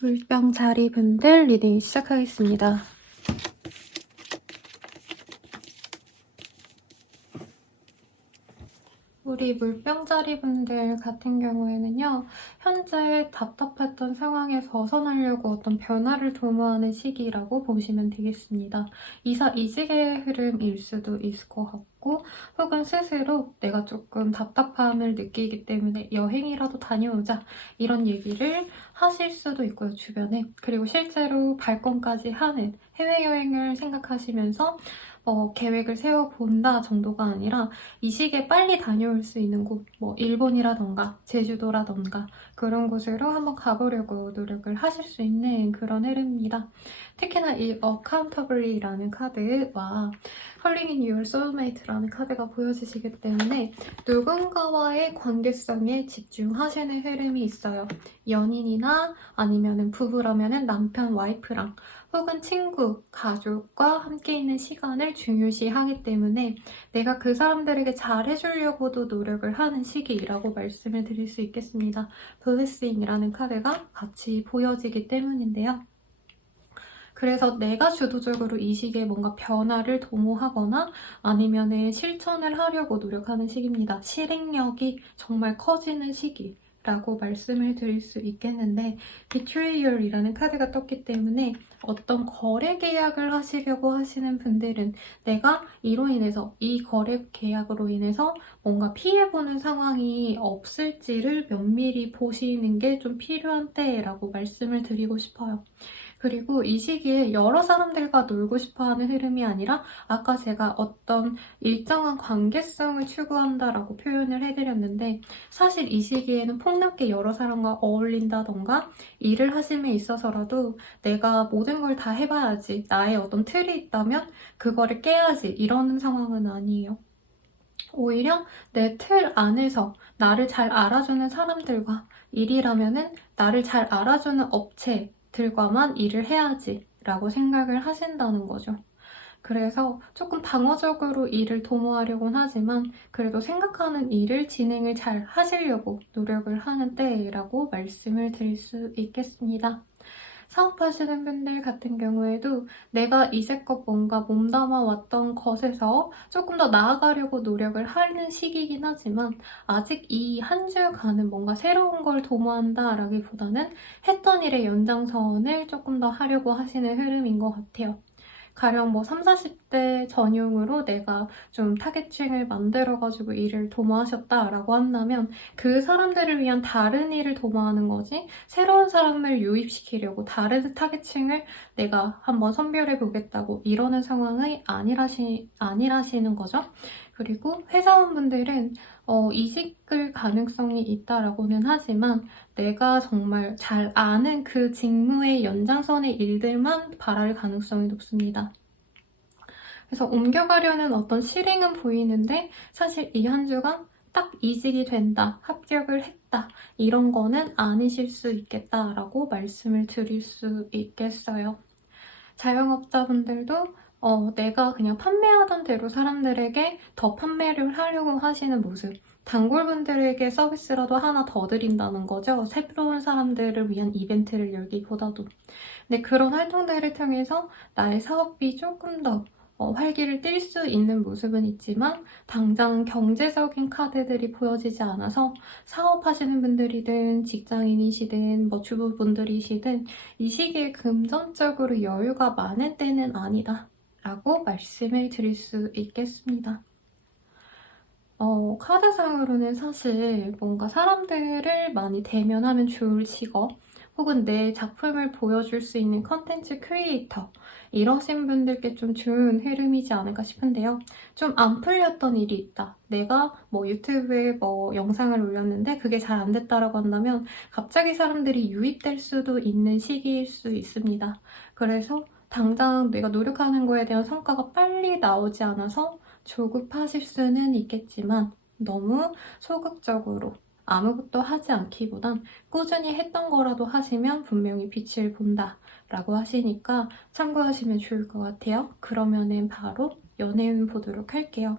물병자리분들 리딩 시작하겠습니다. 우리 물병자리분들 같은 경우에는요, 현재 답답했던 상황에서 벗어나려고 어떤 변화를 도모하는 시기라고 보시면 되겠습니다. 이직의 흐름일 수도 있을 것 같고, 혹은 스스로 내가 조금 답답함을 느끼기 때문에 여행이라도 다녀오자, 이런 얘기를 하실 수도 있고요, 주변에. 그리고 실제로 발권까지 하는 해외여행을 생각하시면서 계획을 세워본다 정도가 아니라 이 시기에 빨리 다녀올 수 있는 곳, 뭐 일본이라던가 제주도라던가 그런 곳으로 한번 가보려고 노력을 하실 수 있는 그런 흐름입니다. 특히나 이 Accountably라는 카드와 Calling in Your Soulmate라는 카드가 보여지시기 때문에 누군가와의 관계성에 집중하시는 흐름이 있어요. 연인이나 아니면 부부라면 남편, 와이프랑 혹은 친구, 가족과 함께 있는 시간을 중요시하기 때문에 내가 그 사람들에게 잘해주려고도 노력을 하는 시기라고 말씀을 드릴 수 있겠습니다. 블레싱이라는 카드가 같이 보여지기 때문인데요. 그래서 내가 주도적으로 이 시기에 뭔가 변화를 도모하거나 아니면은 실천을 하려고 노력하는 시기입니다. 실행력이 정말 커지는 시기. 라고 말씀을 드릴 수 있겠는데 Betrayal이라는 카드가 떴기 때문에 어떤 거래 계약을 하시려고 하시는 분들은 내가 이로 인해서 이 거래 계약으로 인해서 뭔가 피해보는 상황이 없을지를 면밀히 보시는 게 좀 필요한 때라고 말씀을 드리고 싶어요. 그리고 이 시기에 여러 사람들과 놀고 싶어하는 흐름이 아니라 아까 제가 어떤 일정한 관계성을 추구한다라고 표현을 해드렸는데 사실 이 시기에는 폭넓게 여러 사람과 어울린다던가 일을 하심에 있어서라도 내가 모든 걸 다 해봐야지 나의 어떤 틀이 있다면 그거를 깨야지 이러는 상황은 아니에요. 오히려 내 틀 안에서 나를 잘 알아주는 사람들과 일이라면은 나를 잘 알아주는 업체들과만 일을 해야지 라고 생각을 하신다는 거죠. 그래서 조금 방어적으로 일을 도모하려고는 하지만 그래도 생각하는 일을 진행을 잘 하시려고 노력을 하는 때라고 말씀을 드릴 수 있겠습니다. 사업하시는 분들 같은 경우에도 내가 이제껏 뭔가 몸담아 왔던 것에서 조금 더 나아가려고 노력을 하는 시기이긴 하지만 아직 이 한 주간은 뭔가 새로운 걸 도모한다 라기보다는 했던 일의 연장선을 조금 더 하려고 하시는 흐름인 것 같아요. 가령 뭐 30, 40대 전용으로 내가 좀 타겟층을 만들어가지고 일을 도모하셨다라고 한다면 그 사람들을 위한 다른 일을 도모하는 거지 새로운 사람을 유입시키려고 다른 타겟층을 내가 한번 선별해 보겠다고 이러는 상황이 아니라시는 거죠. 그리고 회사원분들은 이직을 가능성이 있다라고는 하지만 내가 정말 잘 아는 그 직무의 연장선의 일들만 바랄 가능성이 높습니다. 그래서 옮겨가려는 어떤 실행은 보이는데 사실 이 한 주간 딱 이직이 된다, 합격을 했다 이런 거는 아니실 수 있겠다라고 말씀을 드릴 수 있겠어요. 자영업자분들도 내가 그냥 판매하던 대로 사람들에게 더 판매를 하려고 하시는 모습 단골분들에게 서비스라도 하나 더 드린다는 거죠. 새로운 사람들을 위한 이벤트를 열기보다도. 근데 그런 활동들을 통해서 나의 사업이 조금 더 활기를 띨 수 있는 모습은 있지만 당장 경제적인 카드들이 보여지지 않아서 사업하시는 분들이든 직장인이시든 뭐 주부분들이시든 이 시기에 금전적으로 여유가 많을 때는 아니다 라고 말씀을 드릴 수 있겠습니다. 카드상으로는 사실 뭔가 사람들을 많이 대면하면 좋을 직업 혹은 내 작품을 보여줄 수 있는 컨텐츠 크리에이터 이러신 분들께 좀 좋은 흐름이지 않을까 싶은데요. 좀 안 풀렸던 일이 있다. 내가 뭐 유튜브에 뭐 영상을 올렸는데 그게 잘 안 됐다라고 한다면 갑자기 사람들이 유입될 수도 있는 시기일 수 있습니다. 그래서 당장 내가 노력하는 거에 대한 성과가 빨리 나오지 않아서 조급하실 수는 있겠지만 너무 소극적으로 아무것도 하지 않기보단 꾸준히 했던 거라도 하시면 분명히 빛을 본다 라고 하시니까 참고하시면 좋을 것 같아요. 그러면은 바로 연애운 보도록 할게요.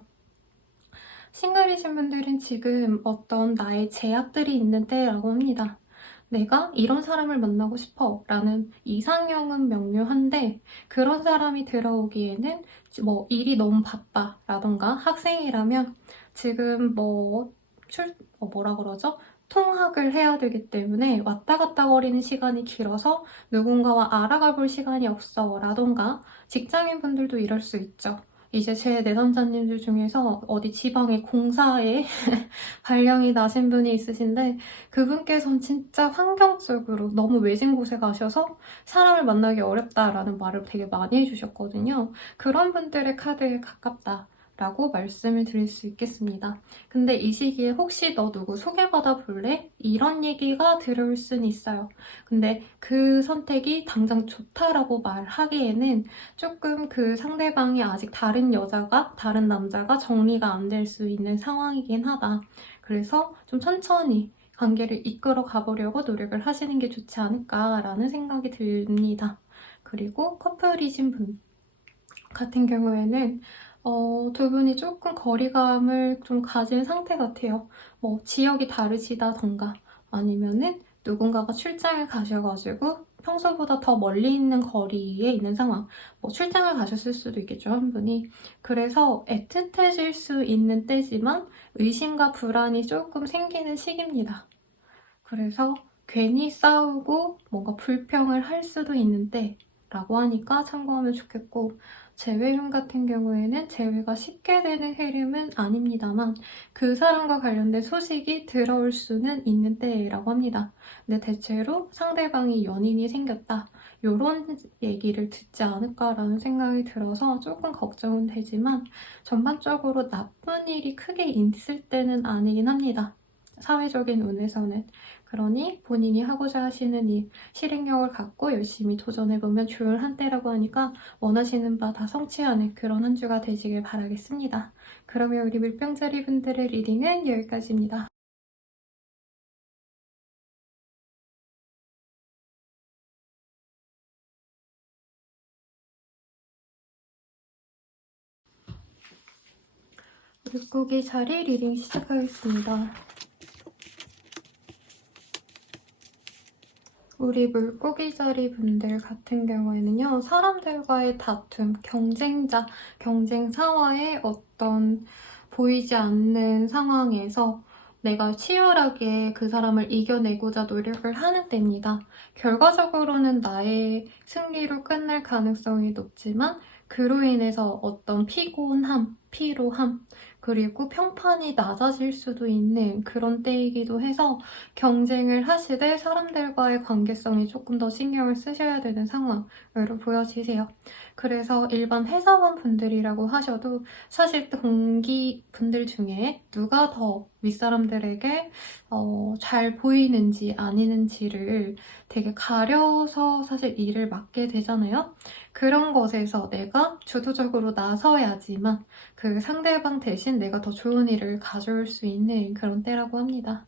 싱글이신 분들은 지금 어떤 나의 제약들이 있는 때라고 합니다. 내가 이런 사람을 만나고 싶어 라는 이상형은 명료한데 그런 사람이 들어오기에는 뭐 일이 너무 바빠 라던가 학생이라면 지금 뭐라 그러죠? 통학을 해야 되기 때문에 왔다 갔다 거리는 시간이 길어서 누군가와 알아가 볼 시간이 없어 라던가 직장인분들도 이럴 수 있죠. 이제 제 내담자님들 중에서 어디 지방의 공사에 발령이 나신 분이 있으신데 그분께서는 진짜 환경적으로 너무 외진 곳에 가셔서 사람을 만나기 어렵다라는 말을 되게 많이 해주셨거든요. 그런 분들의 카드에 가깝다. 라고 말씀을 드릴 수 있겠습니다. 근데 이 시기에 혹시 너 누구 소개받아 볼래? 이런 얘기가 들어올 수는 있어요. 근데 그 선택이 당장 좋다라고 말하기에는 조금 그 상대방이 아직 다른 여자가, 다른 남자가 정리가 안 될 수 있는 상황이긴 하다. 그래서 좀 천천히 관계를 이끌어 가보려고 노력을 하시는 게 좋지 않을까라는 생각이 듭니다. 그리고 커플이신 분 같은 경우에는 두 분이 조금 거리감을 좀 가진 상태 같아요. 뭐 지역이 다르시다던가 아니면은 누군가가 출장을 가셔가지고 평소보다 더 멀리 있는 거리에 있는 상황. 뭐 출장을 가셨을 수도 있겠죠, 한 분이. 그래서 애틋해질 수 있는 때지만 의심과 불안이 조금 생기는 시기입니다. 그래서 괜히 싸우고 뭔가 불평을 할 수도 있는데 라고 하니까 참고하면 좋겠고 재회름 같은 경우에는 재회가 쉽게 되는 흐름은 아닙니다만 그 사람과 관련된 소식이 들어올 수는 있는 때라고 합니다. 근데 대체로 상대방이 연인이 생겼다 이런 얘기를 듣지 않을까라는 생각이 들어서 조금 걱정은 되지만 전반적으로 나쁜 일이 크게 있을 때는 아니긴 합니다. 사회적인 운에서는. 그러니 본인이 하고자 하시는 일, 실행력을 갖고 열심히 도전해보면 좋을 한때라고 하니까 원하시는 바 다 성취하는 그런 한 주가 되시길 바라겠습니다. 그러면 우리 물병자리 분들의 리딩은 여기까지입니다. 물고기 자리 리딩 시작하겠습니다. 우리 물고기 자리 분들 같은 경우에는요, 사람들과의 다툼, 경쟁자, 경쟁사와의 어떤 보이지 않는 상황에서 내가 치열하게 그 사람을 이겨내고자 노력을 하는 때입니다. 결과적으로는 나의 승리로 끝날 가능성이 높지만 그로 인해서 어떤 피곤함, 피로함, 그리고 평판이 낮아질 수도 있는 그런 때이기도 해서 경쟁을 하시되 사람들과의 관계성이 조금 더 신경을 쓰셔야 되는 상황으로 보여지세요. 그래서 일반 회사원 분들이라고 하셔도 사실 동기 분들 중에 누가 더 윗사람들에게 잘 보이는지 아니는지를 되게 가려서 사실 일을 맡게 되잖아요. 그런 것에서 내가 주도적으로 나서야지만 그 상대방 대신 내가 더 좋은 일을 가져올 수 있는 그런 때라고 합니다.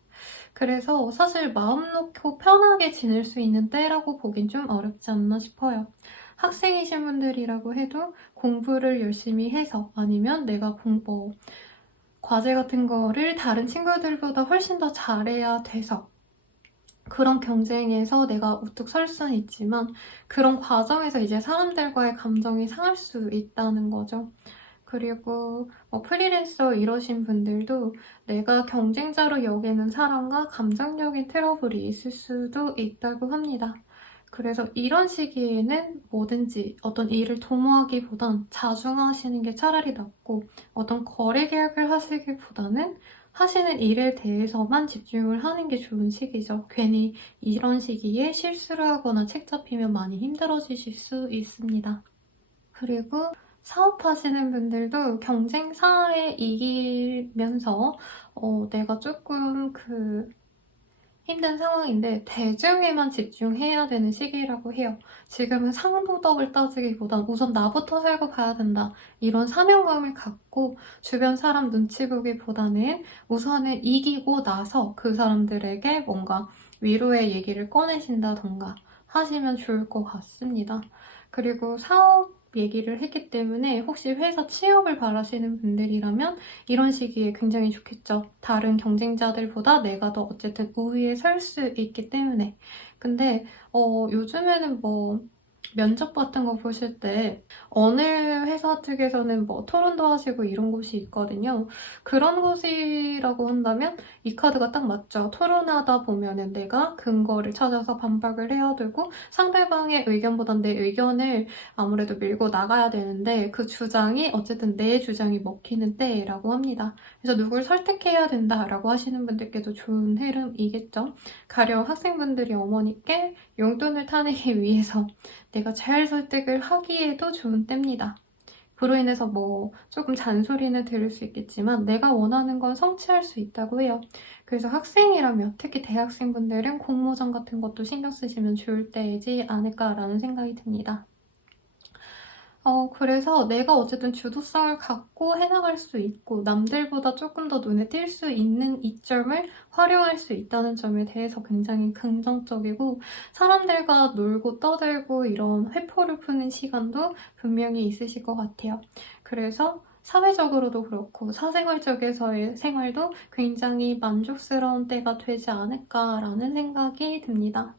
그래서 사실 마음 놓고 편하게 지낼 수 있는 때라고 보긴 좀 어렵지 않나 싶어요. 학생이신 분들이라고 해도 공부를 열심히 해서 아니면 내가 과제 같은 거를 다른 친구들보다 훨씬 더 잘해야 돼서 그런 경쟁에서 내가 우뚝 설 수는 있지만 그런 과정에서 이제 사람들과의 감정이 상할 수 있다는 거죠. 그리고 프리랜서 이러신 분들도 내가 경쟁자로 여기는 사람과 감정적인 트러블이 있을 수도 있다고 합니다. 그래서 이런 시기에는 뭐든지 어떤 일을 도모하기보단 자중하시는 게 차라리 낫고 어떤 거래 계약을 하시기보다는 하시는 일에 대해서만 집중을 하는 게 좋은 시기죠. 괜히 이런 시기에 실수를 하거나 책 잡히면 많이 힘들어지실 수 있습니다. 그리고 사업하시는 분들도 경쟁사에 이기면서 내가 조금 힘든 상황인데 대중에만 집중해야 되는 시기라고 해요. 지금은 상도덕을 따지기보단 우선 나부터 살고 가야 된다. 이런 사명감을 갖고 주변 사람 눈치 보기보다는 우선은 이기고 나서 그 사람들에게 뭔가 위로의 얘기를 꺼내신다던가 하시면 좋을 것 같습니다. 그리고 사업 얘기를 했기 때문에 혹시 회사 취업을 바라시는 분들이라면 이런 시기에 굉장히 좋겠죠. 다른 경쟁자들보다 내가 더 어쨌든 우위에 설 수 있기 때문에. 근데 요즘에는 뭐 면접 같은 거 보실 때 어느 회사 측에서는 뭐 토론도 하시고 이런 곳이 있거든요. 그런 곳이라고 한다면 이 카드가 딱 맞죠. 토론하다 보면은 내가 근거를 찾아서 반박을 해야 되고 상대방의 의견보단 내 의견을 아무래도 밀고 나가야 되는데 그 주장이 어쨌든 내 주장이 먹히는 때라고 합니다. 그래서 누굴 설득해야 된다라고 하시는 분들께도 좋은 흐름이겠죠. 가령 학생분들이 어머니께 용돈을 타내기 위해서 내가 잘 설득을 하기에도 좋은 때입니다. 그로 인해서 뭐 조금 잔소리는 들을 수 있겠지만 내가 원하는 건 성취할 수 있다고 해요. 그래서 학생이라면 특히 대학생분들은 공모전 같은 것도 신경 쓰시면 좋을 때이지 않을까라는 생각이 듭니다. 그래서 내가 어쨌든 주도성을 갖고 해나갈 수 있고 남들보다 조금 더 눈에 띌 수 있는 이점을 활용할 수 있다는 점에 대해서 굉장히 긍정적이고 사람들과 놀고 떠들고 이런 회포를 푸는 시간도 분명히 있으실 것 같아요. 그래서 사회적으로도 그렇고 사생활적에서의 생활도 굉장히 만족스러운 때가 되지 않을까라는 생각이 듭니다.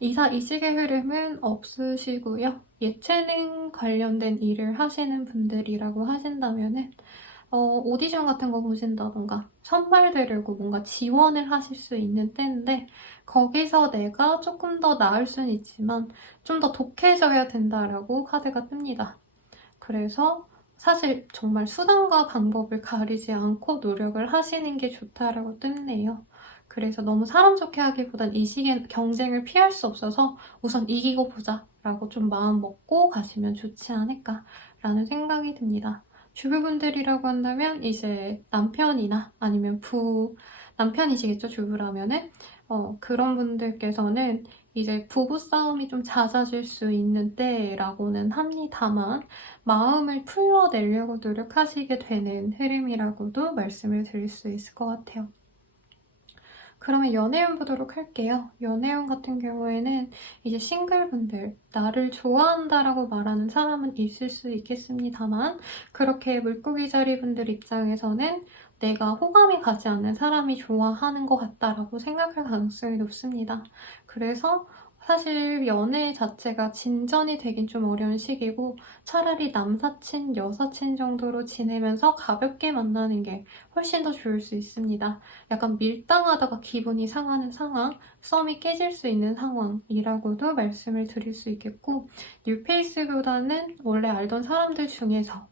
이직의 흐름은 없으시고요. 예체능 관련된 일을 하시는 분들이라고 하신다면은 오디션 같은 거 보신다던가 선발되려고 뭔가 지원을 하실 수 있는 때인데 거기서 내가 조금 더 나을 수는 있지만 좀 더 독해져야 된다라고 카드가 뜹니다. 그래서 사실 정말 수단과 방법을 가리지 않고 노력을 하시는 게 좋다라고 뜨네요. 그래서 너무 사람 좋게 하기보단 이 시기엔 경쟁을 피할 수 없어서 우선 이기고 보자 라고 좀 마음 먹고 가시면 좋지 않을까라는 생각이 듭니다. 주부분들이라고 한다면 이제 남편이나 아니면 남편이시겠죠, 주부라면은. 그런 분들께서는 이제 부부싸움이 좀 잦아질 수 있는 때라고는 합니다만 마음을 풀어내려고 노력하시게 되는 흐름이라고도 말씀을 드릴 수 있을 것 같아요. 그러면 연애운 보도록 할게요. 연애운 같은 경우에는 이제 싱글분들, 나를 좋아한다라고 말하는 사람은 있을 수 있겠습니다만 그렇게 물고기 자리분들 입장에서는 내가 호감이 가지 않는 사람이 좋아하는 것 같다라고 생각할 가능성이 높습니다. 그래서 사실 연애 자체가 진전이 되긴 좀 어려운 시기고 차라리 남사친, 여사친 정도로 지내면서 가볍게 만나는 게 훨씬 더 좋을 수 있습니다. 약간 밀당하다가 기분이 상하는 상황, 썸이 깨질 수 있는 상황이라고도 말씀을 드릴 수 있겠고 뉴페이스보다는 원래 알던 사람들 중에서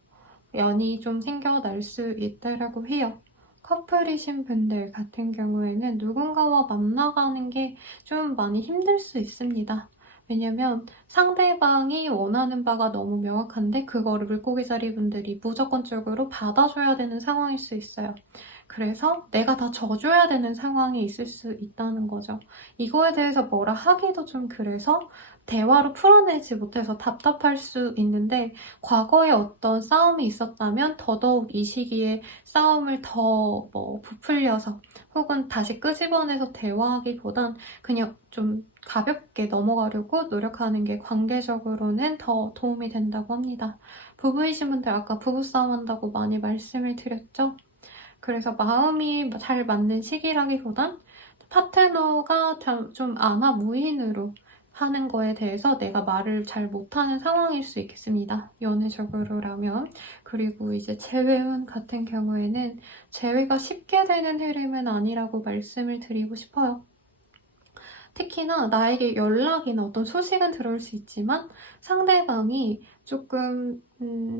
연이 좀 생겨날 수 있다라고 해요. 커플이신 분들 같은 경우에는 누군가와 만나가는 게 좀 많이 힘들 수 있습니다. 왜냐면 상대방이 원하는 바가 너무 명확한데 그거를 물고기 자리 분들이 무조건적으로 받아줘야 되는 상황일 수 있어요. 그래서 내가 다 져줘야 되는 상황이 있을 수 있다는 거죠. 이거에 대해서 뭐라 하기도 좀 그래서 대화로 풀어내지 못해서 답답할 수 있는데 과거에 어떤 싸움이 있었다면 더더욱 이 시기에 싸움을 더 뭐 부풀려서 혹은 다시 끄집어내서 대화하기보단 그냥 좀 가볍게 넘어가려고 노력하는 게 관계적으로는 더 도움이 된다고 합니다. 부부이신 분들 아까 부부싸움 한다고 많이 말씀을 드렸죠? 그래서 마음이 잘 맞는 시기라기보단 파트너가 좀 안하무인으로 하는 거에 대해서 내가 말을 잘 못하는 상황일 수 있겠습니다. 연애적으로라면. 그리고 이제 재회운 같은 경우에는 재회가 쉽게 되는 흐름은 아니라고 말씀을 드리고 싶어요. 특히나 나에게 연락이나 어떤 소식은 들어올 수 있지만 상대방이 조금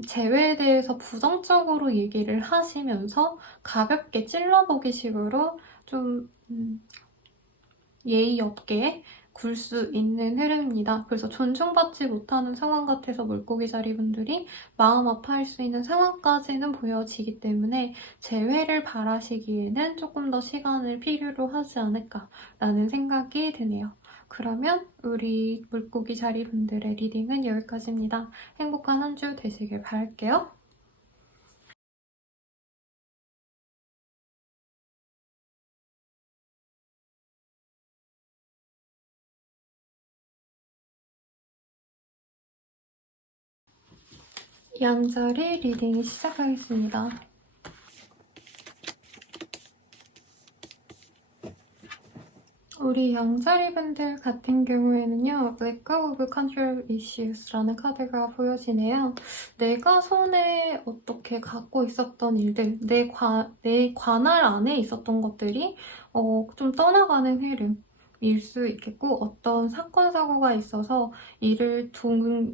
재회에 대해서 부정적으로 얘기를 하시면서 가볍게 찔러보기 식으로 좀 예의 없게 굴 수 있는 흐름입니다. 그래서 존중받지 못하는 상황 같아서 물고기 자리분들이 마음 아파할 수 있는 상황까지는 보여지기 때문에 재회를 바라시기에는 조금 더 시간을 필요로 하지 않을까라는 생각이 드네요. 그러면 우리 물고기 자리분들의 리딩은 여기까지입니다. 행복한 한 주 되시길 바랄게요. 양자리 리딩 시작하겠습니다. 우리 양자리 분들 같은 경우에는요, Let Go of Control Issues라는 카드가 보여지네요. 내가 손에 어떻게 갖고 있었던 일들, 내 관할 안에 있었던 것들이 좀 떠나가는 흐름일 수 있겠고, 어떤 사건, 사고가 있어서 일을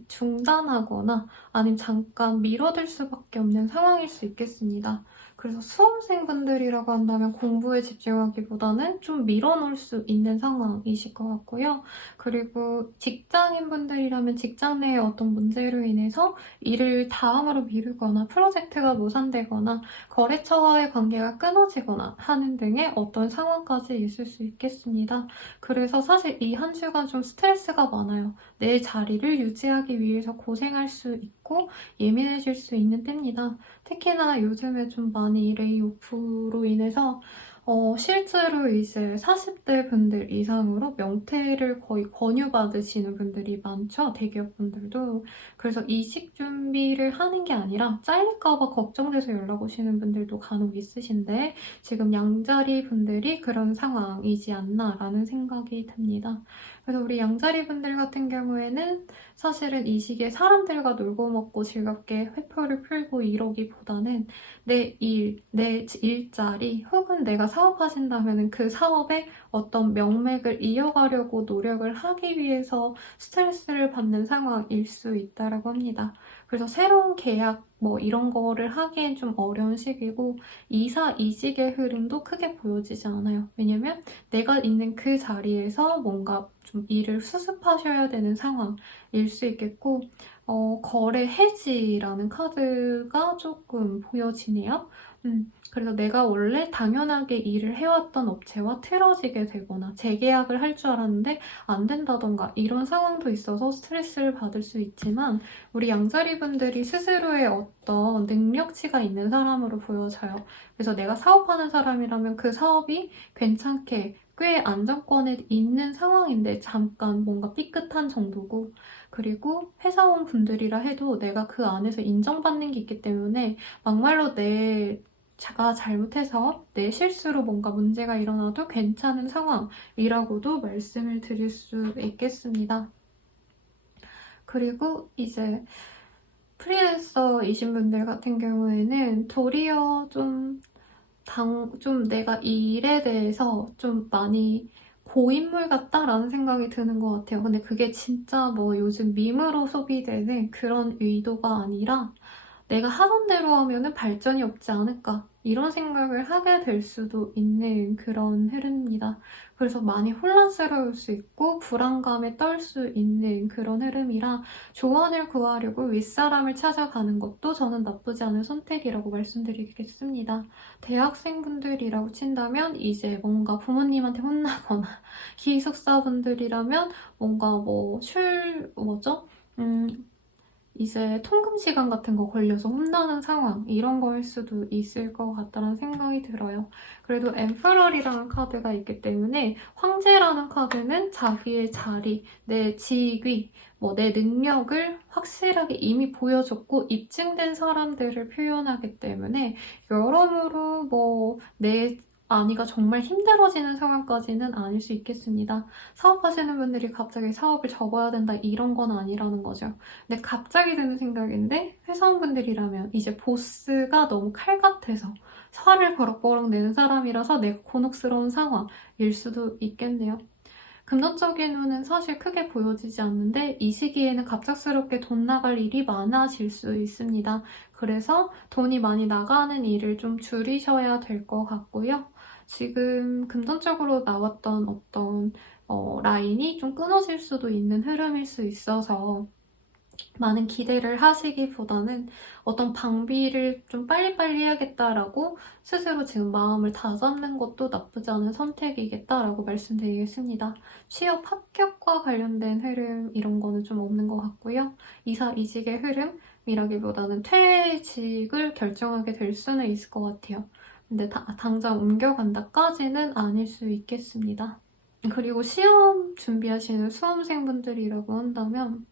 중단하거나 아니면 잠깐 미뤄둘 수밖에 없는 상황일 수 있겠습니다. 그래서 수험생분들이라고 한다면 공부에 집중하기보다는 좀 밀어놓을 수 있는 상황이실 것 같고요. 그리고 직장인분들이라면 직장 내의 어떤 문제로 인해서 일을 다음으로 미루거나 프로젝트가 무산되거나 거래처와의 관계가 끊어지거나 하는 등의 어떤 상황까지 있을 수 있겠습니다. 그래서 사실 이 한 주간 좀 스트레스가 많아요. 내 자리를 유지하기 위해서 고생할 수 있고 예민해질 수 있는 때입니다. 특히나 요즘에 좀 많이 레이오프로 인해서 실제로 이제 40대 분들 이상으로 명퇴를 거의 권유받으시는 분들이 많죠. 대기업 분들도. 그래서 이직 준비를 하는 게 아니라 잘릴까봐 걱정돼서 연락 오시는 분들도 간혹 있으신데 지금 양자리 분들이 그런 상황이지 않나라는 생각이 듭니다. 그래서 우리 양자리 분들 같은 경우에는 사실은 이 시기에 사람들과 놀고 먹고 즐겁게 회표를 풀고 이러기보다는 내 일자리 혹은 내가 사업하신다면 그 사업의 어떤 명맥을 이어가려고 노력을 하기 위해서 스트레스를 받는 상황일 수 있다고 합니다. 그래서 새로운 계약 뭐 이런 거를 하기엔 좀 어려운 시기고 이직의 흐름도 크게 보여지지 않아요. 왜냐면 내가 있는 그 자리에서 뭔가 좀 일을 수습하셔야 되는 상황일 수 있겠고 거래 해지라는 카드가 조금 보여지네요. 그래서 내가 원래 당연하게 일을 해왔던 업체와 틀어지게 되거나 재계약을 할 줄 알았는데 안 된다던가 이런 상황도 있어서 스트레스를 받을 수 있지만 우리 양자리 분들이 스스로의 어떤 능력치가 있는 사람으로 보여져요. 그래서 내가 사업하는 사람이라면 그 사업이 괜찮게 꽤 안정권에 있는 상황인데 잠깐 뭔가 삐끗한 정도고 그리고 회사원 분들이라 해도 내가 그 안에서 인정받는 게 있기 때문에 막말로 제가 잘못해서 내 실수로 뭔가 문제가 일어나도 괜찮은 상황이라고도 말씀을 드릴 수 있겠습니다. 그리고 이제 프리랜서이신 분들 같은 경우에는 도리어 좀 내가 이 일에 대해서 좀 많이 고인물 같다라는 생각이 드는 것 같아요. 근데 그게 진짜 뭐 요즘 밈으로 소비되는 그런 의도가 아니라 내가 하던 대로 하면은 발전이 없지 않을까 이런 생각을 하게 될 수도 있는 그런 흐름입니다. 그래서 많이 혼란스러울 수 있고 불안감에 떨 수 있는 그런 흐름이라 조언을 구하려고 윗사람을 찾아가는 것도 저는 나쁘지 않은 선택이라고 말씀드리겠습니다. 대학생분들이라고 친다면 이제 뭔가 부모님한테 혼나거나 기숙사분들이라면 뭔가 이제 통금 시간 같은 거 걸려서 혼나는 상황 이런 거일 수도 있을 것 같다는 생각이 들어요. 그래도 엠퍼럴이라는 카드가 있기 때문에 황제라는 카드는 자기의 자리, 내 직위, 내 능력을 확실하게 이미 보여줬고 입증된 사람들을 표현하기 때문에 여러모로 내 아니가 정말 힘들어지는 상황까지는 아닐 수 있겠습니다. 사업하시는 분들이 갑자기 사업을 접어야 된다 이런 건 아니라는 거죠. 근데 갑자기 드는 생각인데 회사원분들이라면 이제 보스가 너무 칼 같아서 화를 버럭버럭 내는 사람이라서 내가 곤혹스러운 상황일 수도 있겠네요. 금전적인 운은 사실 크게 보여지지 않는데 이 시기에는 갑작스럽게 돈 나갈 일이 많아질 수 있습니다. 그래서 돈이 많이 나가는 일을 좀 줄이셔야 될 것 같고요. 지금 금전적으로 나왔던 어떤 라인이 좀 끊어질 수도 있는 흐름일 수 있어서 많은 기대를 하시기보다는 어떤 방비를 좀 빨리빨리 해야겠다라고 스스로 지금 마음을 다잡는 것도 나쁘지 않은 선택이겠다라고 말씀드리겠습니다. 취업 합격과 관련된 흐름 이런 거는 좀 없는 것 같고요. 이직의 흐름이라기보다는 퇴직을 결정하게 될 수는 있을 것 같아요. 근데 당장 옮겨간다까지는 아닐 수 있겠습니다. 그리고 시험 준비하시는 수험생분들이라고 한다면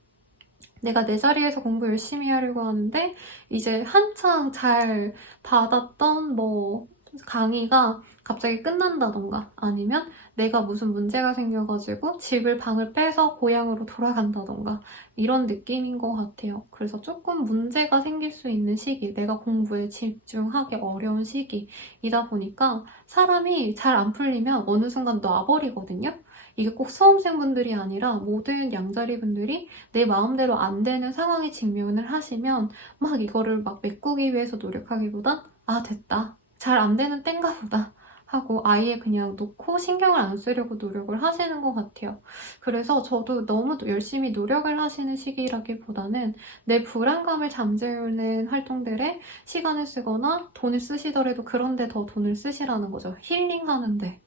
내가 내 자리에서 공부 열심히 하려고 하는데 이제 한창 잘 받았던 뭐 강의가 갑자기 끝난다던가 아니면 내가 무슨 문제가 생겨가지고 방을 빼서 고향으로 돌아간다던가 이런 느낌인 것 같아요. 그래서 조금 문제가 생길 수 있는 시기, 내가 공부에 집중하기 어려운 시기이다 보니까 사람이 잘 안 풀리면 어느 순간 놔버리거든요. 이게 꼭 수험생분들이 아니라 모든 양자리분들이 내 마음대로 안 되는 상황에 직면을 하시면 막 이거를 막 메꾸기 위해서 노력하기보단 아 됐다 잘 안 되는 땐가 보다 하고 아예 그냥 놓고 신경을 안 쓰려고 노력을 하시는 것 같아요. 그래서 저도 너무 열심히 노력을 하시는 시기라기보다는 내 불안감을 잠재우는 활동들에 시간을 쓰거나 돈을 쓰시더라도 그런 데 더 돈을 쓰시라는 거죠. 힐링하는데.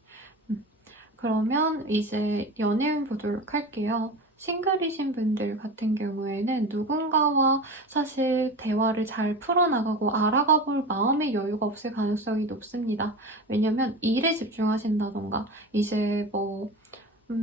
그러면 이제 연애운 보도록 할게요. 싱글이신 분들 같은 경우에는 누군가와 사실 대화를 잘 풀어나가고 알아가 볼 마음의 여유가 없을 가능성이 높습니다. 왜냐면 일에 집중하신다던가 이제 뭐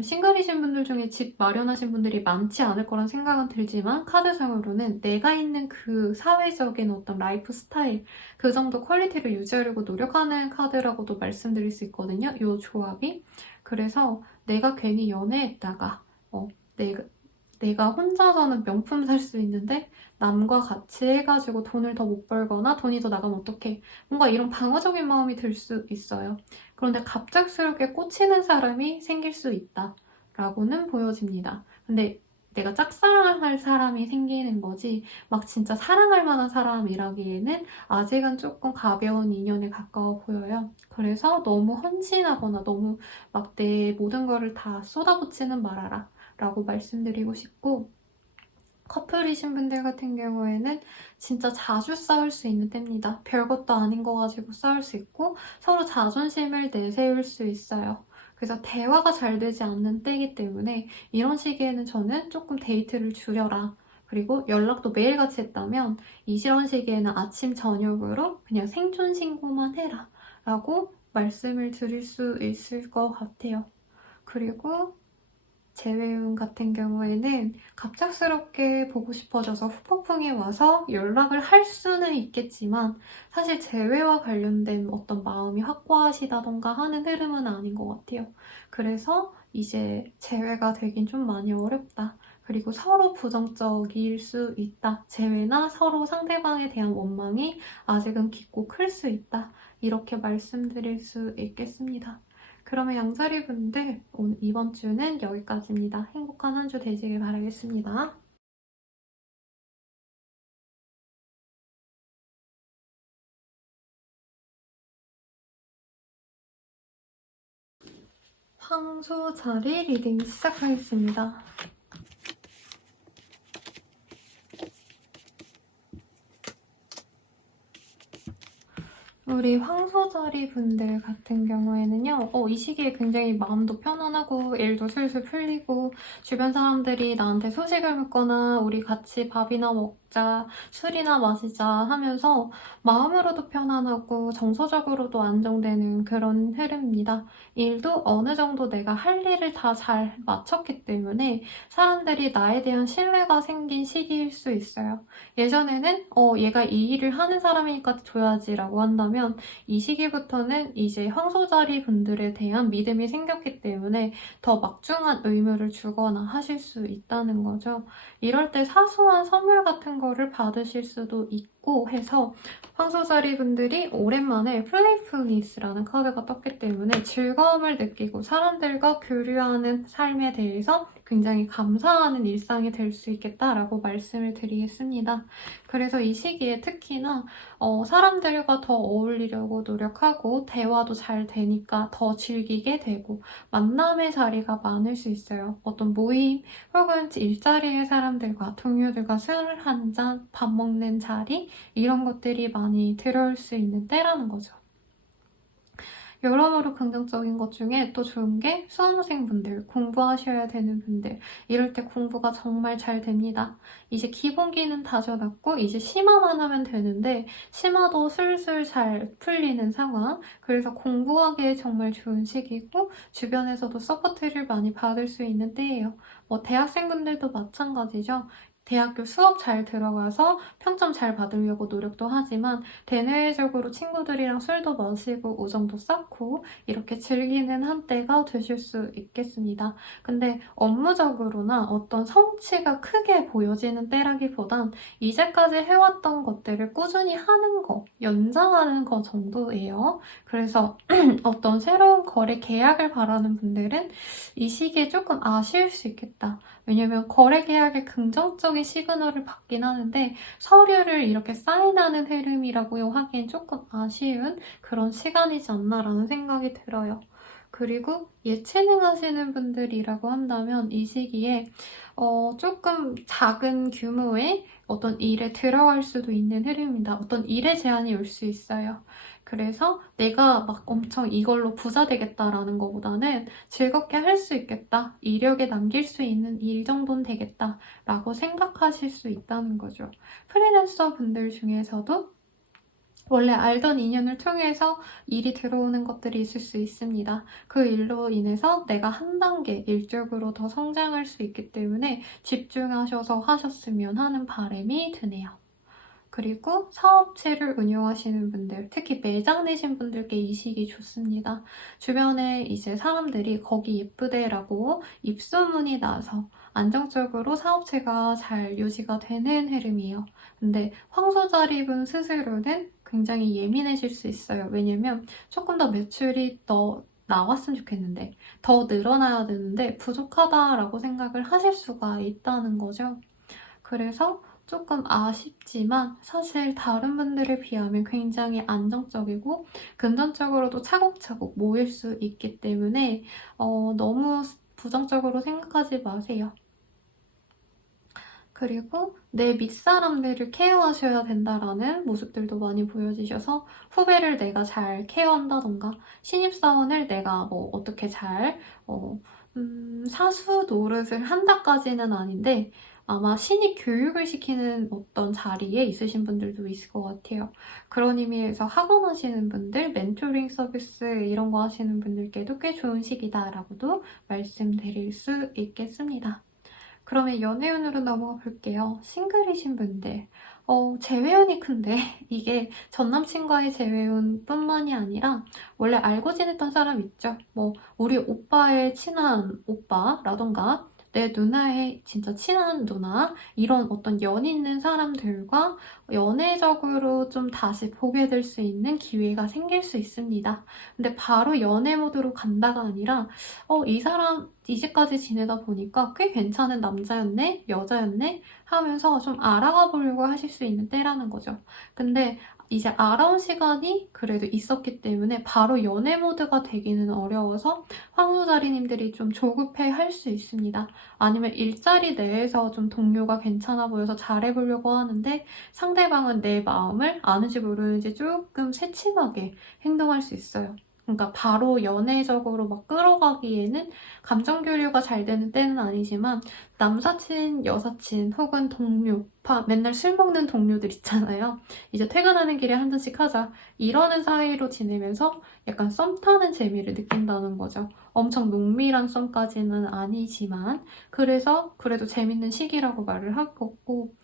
싱글이신 분들 중에 집 마련하신 분들이 많지 않을 거란 생각은 들지만 카드상으로는 내가 있는 그 사회적인 어떤 라이프 스타일 그 정도 퀄리티를 유지하려고 노력하는 카드라고도 말씀드릴 수 있거든요. 이 조합이. 그래서 내가 괜히 연애했다가 내가 혼자서는 명품 살 수 있는데 남과 같이 해가지고 돈을 더 못 벌거나 돈이 더 나가면 어떡해. 뭔가 이런 방어적인 마음이 들 수 있어요. 그런데 갑작스럽게 꽂히는 사람이 생길 수 있다라고는 보여집니다. 근데 내가 짝사랑을 할 사람이 생기는 거지 막 진짜 사랑할 만한 사람이라기에는 아직은 조금 가벼운 인연에 가까워 보여요. 그래서 너무 헌신하거나 너무 막 내 모든 거를 다 쏟아붓지는 말아라 라고 말씀드리고 싶고, 커플이신 분들 같은 경우에는 진짜 자주 싸울 수 있는 때입니다. 별것도 아닌 거 가지고 싸울 수 있고 서로 자존심을 내세울 수 있어요. 그래서 대화가 잘 되지 않는 때이기 때문에 이런 시기에는 저는 조금 데이트를 줄여라. 그리고 연락도 매일같이 했다면 이런 시기에는 아침, 저녁으로 그냥 생존 신고만 해라. 라고 말씀을 드릴 수 있을 것 같아요. 그리고 재회운 같은 경우에는 갑작스럽게 보고 싶어져서 후폭풍이 와서 연락을 할 수는 있겠지만 사실 재회와 관련된 어떤 마음이 확고하시다던가 하는 흐름은 아닌 것 같아요. 그래서 이제 재회가 되긴 좀 많이 어렵다. 그리고 서로 부정적일 수 있다. 재회나 서로 상대방에 대한 원망이 아직은 깊고 클 수 있다. 이렇게 말씀드릴 수 있겠습니다. 그러면 양자리 분들 이번 주는 여기까지입니다. 행복한 한 주 되시길 바라겠습니다. 황소자리 리딩 시작하겠습니다. 우리 황소자리 분들 같은 경우에는요, 이 시기에 굉장히 마음도 편안하고 일도 슬슬 풀리고 주변 사람들이 나한테 소식을 묻거나 우리 같이 밥이나 먹자, 술이나 마시자 하면서 마음으로도 편안하고 정서적으로도 안정되는 그런 흐름입니다. 일도 어느 정도 내가 할 일을 다 잘 마쳤기 때문에 사람들이 나에 대한 신뢰가 생긴 시기일 수 있어요. 예전에는 얘가 이 일을 하는 사람이니까 줘야지라고 한다면 이 시기부터는 이제 황소자리 분들에 대한 믿음이 생겼기 때문에 더 막중한 의무를 주거나 하실 수 있다는 거죠. 이럴 때 사소한 선물 같은 거를 받으실 수도 있고 해서 황소자리 분들이 오랜만에 플레이풀니스라는 카드가 떴기 때문에 즐거움을 느끼고 사람들과 교류하는 삶에 대해서 굉장히 감사하는 일상이 될 수 있겠다라고 말씀을 드리겠습니다. 그래서 이 시기에 특히나 사람들과 더 어울리려고 노력하고 대화도 잘 되니까 더 즐기게 되고 만남의 자리가 많을 수 있어요. 어떤 모임 혹은 일자리의 사람들과 동료들과 술 한 잔, 밥 먹는 자리 이런 것들이 많이 들어올 수 있는 때라는 거죠. 여러모로 긍정적인 것 중에 또 좋은 게 수험생분들, 공부하셔야 되는 분들 이럴 때 공부가 정말 잘 됩니다. 이제 기본기는 다져놨고 이제 심화만 하면 되는데 심화도 술술 잘 풀리는 상황 그래서 공부하기에 정말 좋은 시기고 주변에서도 서포트를 많이 받을 수 있는 때예요. 대학생분들도 마찬가지죠. 대학교 수업 잘 들어가서 평점 잘 받으려고 노력도 하지만 대내적으로 친구들이랑 술도 마시고 우정도 쌓고 이렇게 즐기는 한때가 되실 수 있겠습니다. 근데 업무적으로나 어떤 성취가 크게 보여지는 때라기보단 이제까지 해왔던 것들을 꾸준히 하는 거, 연장하는 거 정도예요. 그래서 어떤 새로운 거래 계약을 바라는 분들은 이 시기에 조금 아쉬울 수 있겠다. 왜냐면 거래 계약에 긍정적인 시그널을 받긴 하는데 서류를 이렇게 사인하는 흐름이라고 하기엔 조금 아쉬운 그런 시간이지 않나라는 생각이 들어요. 그리고 예체능 하시는 분들이라고 한다면 이 시기에 조금 작은 규모의 어떤 일에 들어갈 수도 있는 흐름입니다. 어떤 일의 제한이 올 수 있어요. 그래서 내가 막 엄청 이걸로 부자 되겠다라는 것보다는 즐겁게 할 수 있겠다, 이력에 남길 수 있는 일 정도는 되겠다 라고 생각하실 수 있다는 거죠. 프리랜서 분들 중에서도 원래 알던 인연을 통해서 일이 들어오는 것들이 있을 수 있습니다. 그 일로 인해서 내가 한 단계 일적으로 더 성장할 수 있기 때문에 집중하셔서 하셨으면 하는 바람이 드네요. 그리고 사업체를 운영하시는 분들, 특히 매장 내신 분들께 이 시기 좋습니다. 주변에 이제 사람들이 거기 예쁘대라고 입소문이 나서 안정적으로 사업체가 잘 유지가 되는 흐름이에요. 근데 황소자리분 스스로는 굉장히 예민해질 수 있어요. 왜냐면 조금 더 매출이 더 나왔으면 좋겠는데, 더 늘어나야 되는데 부족하다라고 생각을 하실 수가 있다는 거죠. 그래서 조금 아쉽지만 사실 다른 분들에 비하면 굉장히 안정적이고 금전적으로도 차곡차곡 모일 수 있기 때문에 너무 부정적으로 생각하지 마세요. 그리고 내 밑사람들을 케어하셔야 된다라는 모습들도 많이 보여지셔서 후배를 내가 잘 케어한다던가 신입사원을 내가 뭐 어떻게 잘 사수 노릇을 한다까지는 아닌데 아마 신입 교육을 시키는 어떤 자리에 있으신 분들도 있을 것 같아요. 그런 의미에서 학원 하시는 분들, 멘토링 서비스 이런 거 하시는 분들께도 꽤 좋은 시기다라고도 말씀드릴 수 있겠습니다. 그러면 연애운으로 넘어가 볼게요. 싱글이신 분들. 재회운이 큰데 이게 전남친과의 재회운 뿐만이 아니라 원래 알고 지냈던 사람 있죠? 뭐 우리 오빠의 친한 오빠라던가 내 누나의 진짜 친한 누나 이런 어떤 연 있는 사람들과 연애적으로 좀 다시 보게 될 수 있는 기회가 생길 수 있습니다. 근데 바로 연애 모드로 간다가 아니라 이 사람 이제까지 지내다 보니까 꽤 괜찮은 남자였네? 여자였네? 하면서 좀 알아가 보려고 하실 수 있는 때라는 거죠. 근데 이제 알아온 시간이 그래도 있었기 때문에 바로 연애 모드가 되기는 어려워서 황소자리님들이 좀 조급해 할 수 있습니다. 아니면 일자리 내에서 좀 동료가 괜찮아 보여서 잘해보려고 하는데 상대방은 내 마음을 아는지 모르는지 조금 새침하게 행동할 수 있어요. 그러니까 바로 연애적으로 막 끌어가기에는 감정 교류가 잘 되는 때는 아니지만 남사친, 여사친 혹은 동료, 맨날 술 먹는 동료들 있잖아요. 이제 퇴근하는 길에 한 잔씩 하자. 이러는 사이로 지내면서 약간 썸 타는 재미를 느낀다는 거죠. 엄청 농밀한 썸까지는 아니지만 그래서 그래도 재밌는 시기라고 말을 하겠고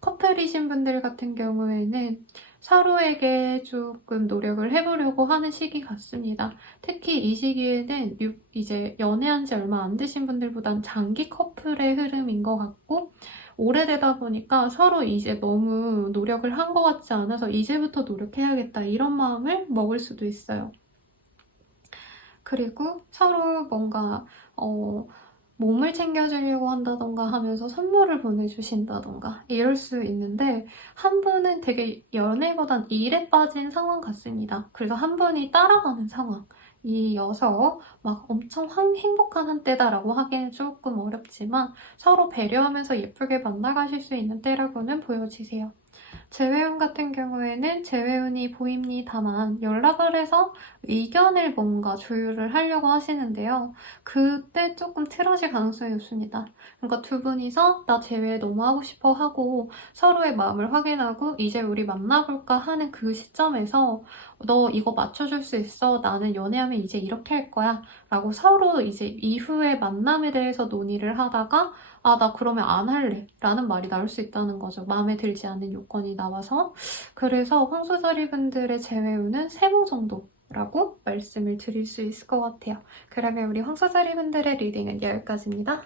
커플이신 분들 같은 경우에는 서로에게 조금 노력을 해보려고 하는 시기 같습니다. 특히 이 시기에는 이제 연애한 지 얼마 안 되신 분들보단 장기 커플의 흐름인 것 같고 오래되다 보니까 서로 이제 너무 노력을 한 것 같지 않아서 이제부터 노력해야겠다 이런 마음을 먹을 수도 있어요. 그리고 서로 뭔가 몸을 챙겨주려고 한다던가 하면서 선물을 보내주신다던가 이럴 수 있는데 한 분은 되게 연애보단 일에 빠진 상황 같습니다. 그래서 한 분이 따라가는 상황이어서 막 엄청 행복한 한때다라고 하기는 조금 어렵지만 서로 배려하면서 예쁘게 만나가실 수 있는 때라고는 보여지세요. 재회운 같은 경우에는 재회운이 보입니다만 연락을 해서 의견을 뭔가 조율을 하려고 하시는데요. 그때 조금 틀어질 가능성이 높습니다. 그러니까 두 분이서 나 재회 너무 하고 싶어 하고 서로의 마음을 확인하고 이제 우리 만나볼까 하는 그 시점에서 너 이거 맞춰줄 수 있어? 나는 연애하면 이제 이렇게 할 거야. 라고 서로 이제 이후의 만남에 대해서 논의를 하다가 아, 나 그러면 안 할래. 라는 말이 나올 수 있다는 거죠. 마음에 들지 않는 요건이 나와서. 그래서 황소자리분들의 재회운은 세모 정도라고 말씀을 드릴 수 있을 것 같아요. 그러면 우리 황소자리분들의 리딩은 여기까지입니다.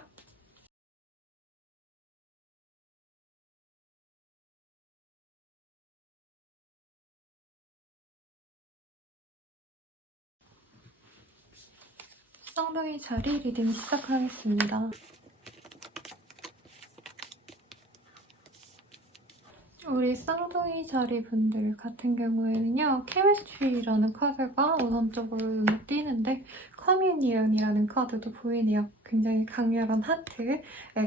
쌍둥이 자리 리딩 시작하겠습니다. 우리 쌍둥이 자리 분들 같은 경우에는요, 케미스트리라는 카드가 우선적으로 눈에 띄는데 커뮤니언이라는 카드도 보이네요. 굉장히 강렬한 하트의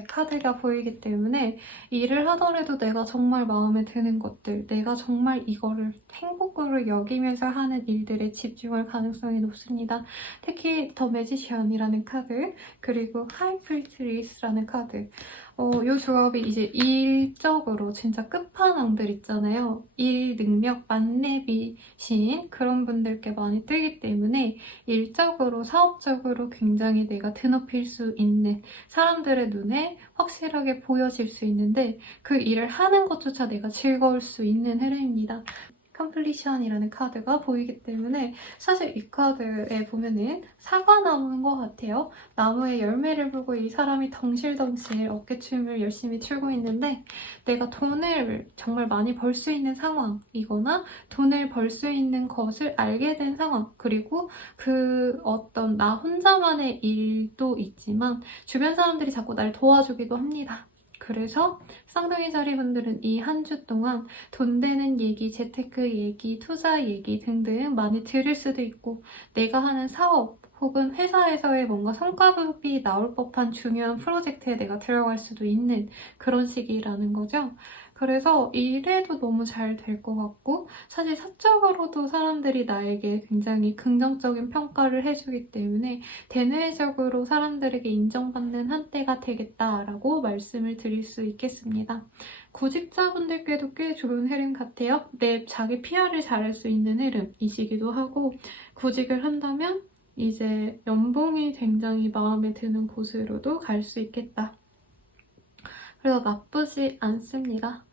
카드가 보이기 때문에 일을 하더라도 내가 정말 마음에 드는 것들, 내가 정말 이거를 행복으로 여기면서 하는 일들에 집중할 가능성이 높습니다. 특히 더 매지션이라는 카드, 그리고 하이프리트리스라는 카드, 이 조합이 이제 일적으로 진짜 끝판왕들 있잖아요. 일 능력 만렙이신 그런 분들께 많이 뜨기 때문에 일적으로, 사업적으로 굉장히 내가 드높일 수 있는 사람들의 눈에 확실하게 보여질 수 있는데 그 일을 하는 것조차 내가 즐거울 수 있는 흐름입니다. 컴플리션이라는 카드가 보이기 때문에 사실 이 카드에 보면은 사과 나무인 것 같아요. 나무에 열매를 보고 이 사람이 덩실덩실 어깨춤을 열심히 추고 있는데 내가 돈을 정말 많이 벌 수 있는 상황이거나 돈을 벌 수 있는 것을 알게 된 상황, 그리고 그 어떤 나 혼자만의 일도 있지만 주변 사람들이 자꾸 날 도와주기도 합니다. 그래서 쌍둥이 자리 분들은 이 한 주 동안 돈 되는 얘기, 재테크 얘기, 투자 얘기 등등 많이 들을 수도 있고 내가 하는 사업 혹은 회사에서의 뭔가 성과급이 나올 법한 중요한 프로젝트에 내가 들어갈 수도 있는 그런 시기라는 거죠. 그래서 일해도 너무 잘 될 것 같고 사실 사적으로도 사람들이 나에게 굉장히 긍정적인 평가를 해주기 때문에 대내적으로 사람들에게 인정받는 한때가 되겠다라고 말씀을 드릴 수 있겠습니다. 구직자분들께도 꽤 좋은 흐름 같아요. 내 자기 PR을 잘할 수 있는 흐름이시기도 하고 구직을 한다면 이제 연봉이 굉장히 마음에 드는 곳으로도 갈 수 있겠다. 그래서 나쁘지 않습니다.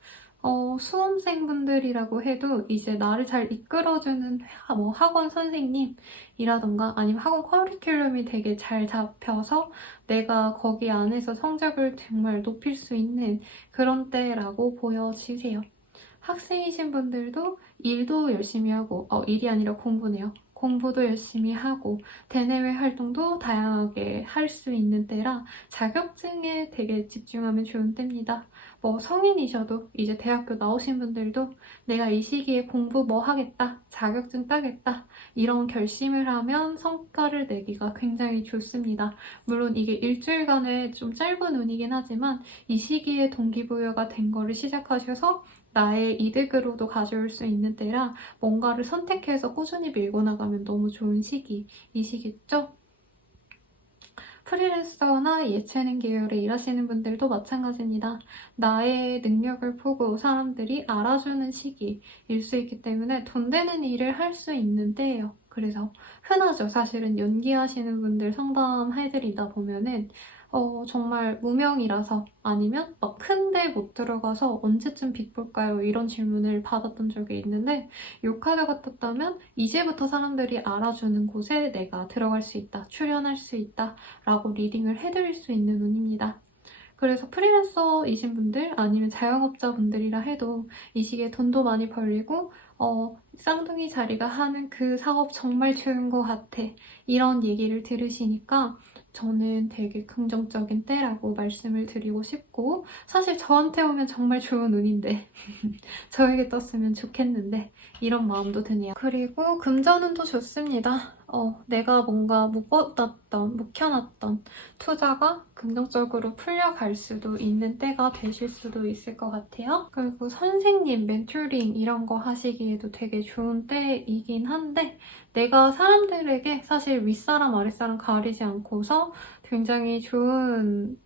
수험생분들이라고 해도 이제 나를 잘 이끌어주는 학원 선생님이라던가 아니면 학원 커리큘럼이 되게 잘 잡혀서 내가 거기 안에서 성적을 정말 높일 수 있는 그런 때라고 보여지세요. 학생이신 분들도 일도 열심히 하고, 일이 아니라 공부네요. 공부도 열심히 하고, 대내외 활동도 다양하게 할 수 있는 때라 자격증에 되게 집중하면 좋은 때입니다. 성인이셔도 이제 대학교 나오신 분들도 내가 이 시기에 공부 뭐 하겠다, 자격증 따겠다, 이런 결심을 하면 성과를 내기가 굉장히 좋습니다. 물론 이게 일주일간의 좀 짧은 운이긴 하지만 이 시기에 동기부여가 된 거를 시작하셔서 나의 이득으로도 가져올 수 있는 때라 뭔가를 선택해서 꾸준히 밀고 나가면 너무 좋은 시기이시겠죠? 프리랜서나 예체능 계열에 일하시는 분들도 마찬가지입니다. 나의 능력을 보고 사람들이 알아주는 시기일 수 있기 때문에 돈 되는 일을 할 수 있는 때예요. 그래서 흔하죠. 사실은 연기하시는 분들 상담해드리다 보면은 정말 무명이라서 아니면 막 큰데 못 들어가서 언제쯤 빚 볼까요? 이런 질문을 받았던 적이 있는데 이 카드가 떴다면 이제부터 사람들이 알아주는 곳에 내가 들어갈 수 있다, 출연할 수 있다 라고 리딩을 해드릴 수 있는 운입니다. 그래서 프리랜서이신 분들 아니면 자영업자분들이라 해도 이 시기에 돈도 많이 벌리고 쌍둥이 자리가 하는 그 사업 정말 좋은 것 같아 이런 얘기를 들으시니까 저는 되게 긍정적인 때라고 말씀을 드리고 싶고 사실 저한테 오면 정말 좋은 운인데 저에게 떴으면 좋겠는데 이런 마음도 드네요. 그리고 금전운도 좋습니다. 내가 뭔가 묵혀놨던 투자가 긍정적으로 풀려갈 수도 있는 때가 되실 수도 있을 것 같아요. 그리고 선생님, 멘토링 이런 거 하시기에도 되게 좋은 때이긴 한데 내가 사람들에게 사실 윗사람, 아랫사람 가리지 않고서 굉장히 좋은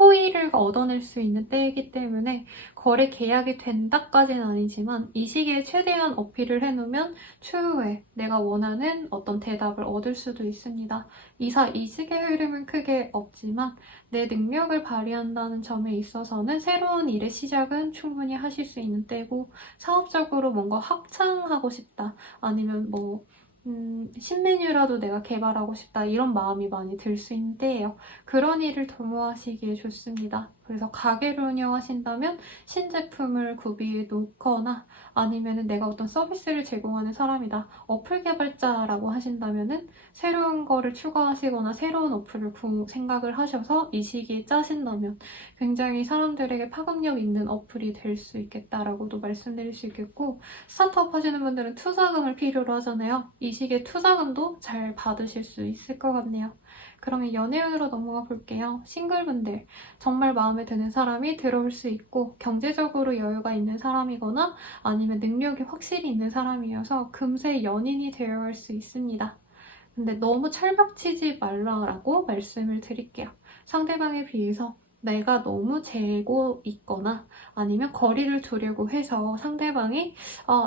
호의를 얻어낼 수 있는 때이기 때문에 거래 계약이 된다까지는 아니지만 이 시기에 최대한 어필을 해놓으면 추후에 내가 원하는 어떤 대답을 얻을 수도 있습니다. 이사이직의 흐름은 크게 없지만 내 능력을 발휘한다는 점에 있어서는 새로운 일의 시작은 충분히 하실 수 있는 때고 사업적으로 뭔가 확장하고 싶다 아니면 신메뉴라도 내가 개발하고 싶다 이런 마음이 많이 들 수 있는 때예요. 그런 일을 도모하시기에 좋습니다. 그래서 가게를 운영하신다면 신제품을 구비해 놓거나 아니면 내가 어떤 서비스를 제공하는 사람이다. 어플 개발자라고 하신다면 새로운 거를 추가하시거나 새로운 어플을 생각을 하셔서 이 시기에 짜신다면 굉장히 사람들에게 파급력 있는 어플이 될 수 있겠다라고도 말씀드릴 수 있겠고 스타트업 하시는 분들은 투자금을 필요로 하잖아요. 이 시기에 투자금도 잘 받으실 수 있을 것 같네요. 그러면 연애운으로 넘어가 볼게요. 싱글분들, 정말 마음에 드는 사람이 들어올 수 있고 경제적으로 여유가 있는 사람이거나 아니면 능력이 확실히 있는 사람이어서 금세 연인이 되어갈 수 있습니다. 근데 너무 철벽치지 말라고 말씀을 드릴게요. 상대방에 비해서 내가 너무 재고 있거나 아니면 거리를 두려고 해서 상대방이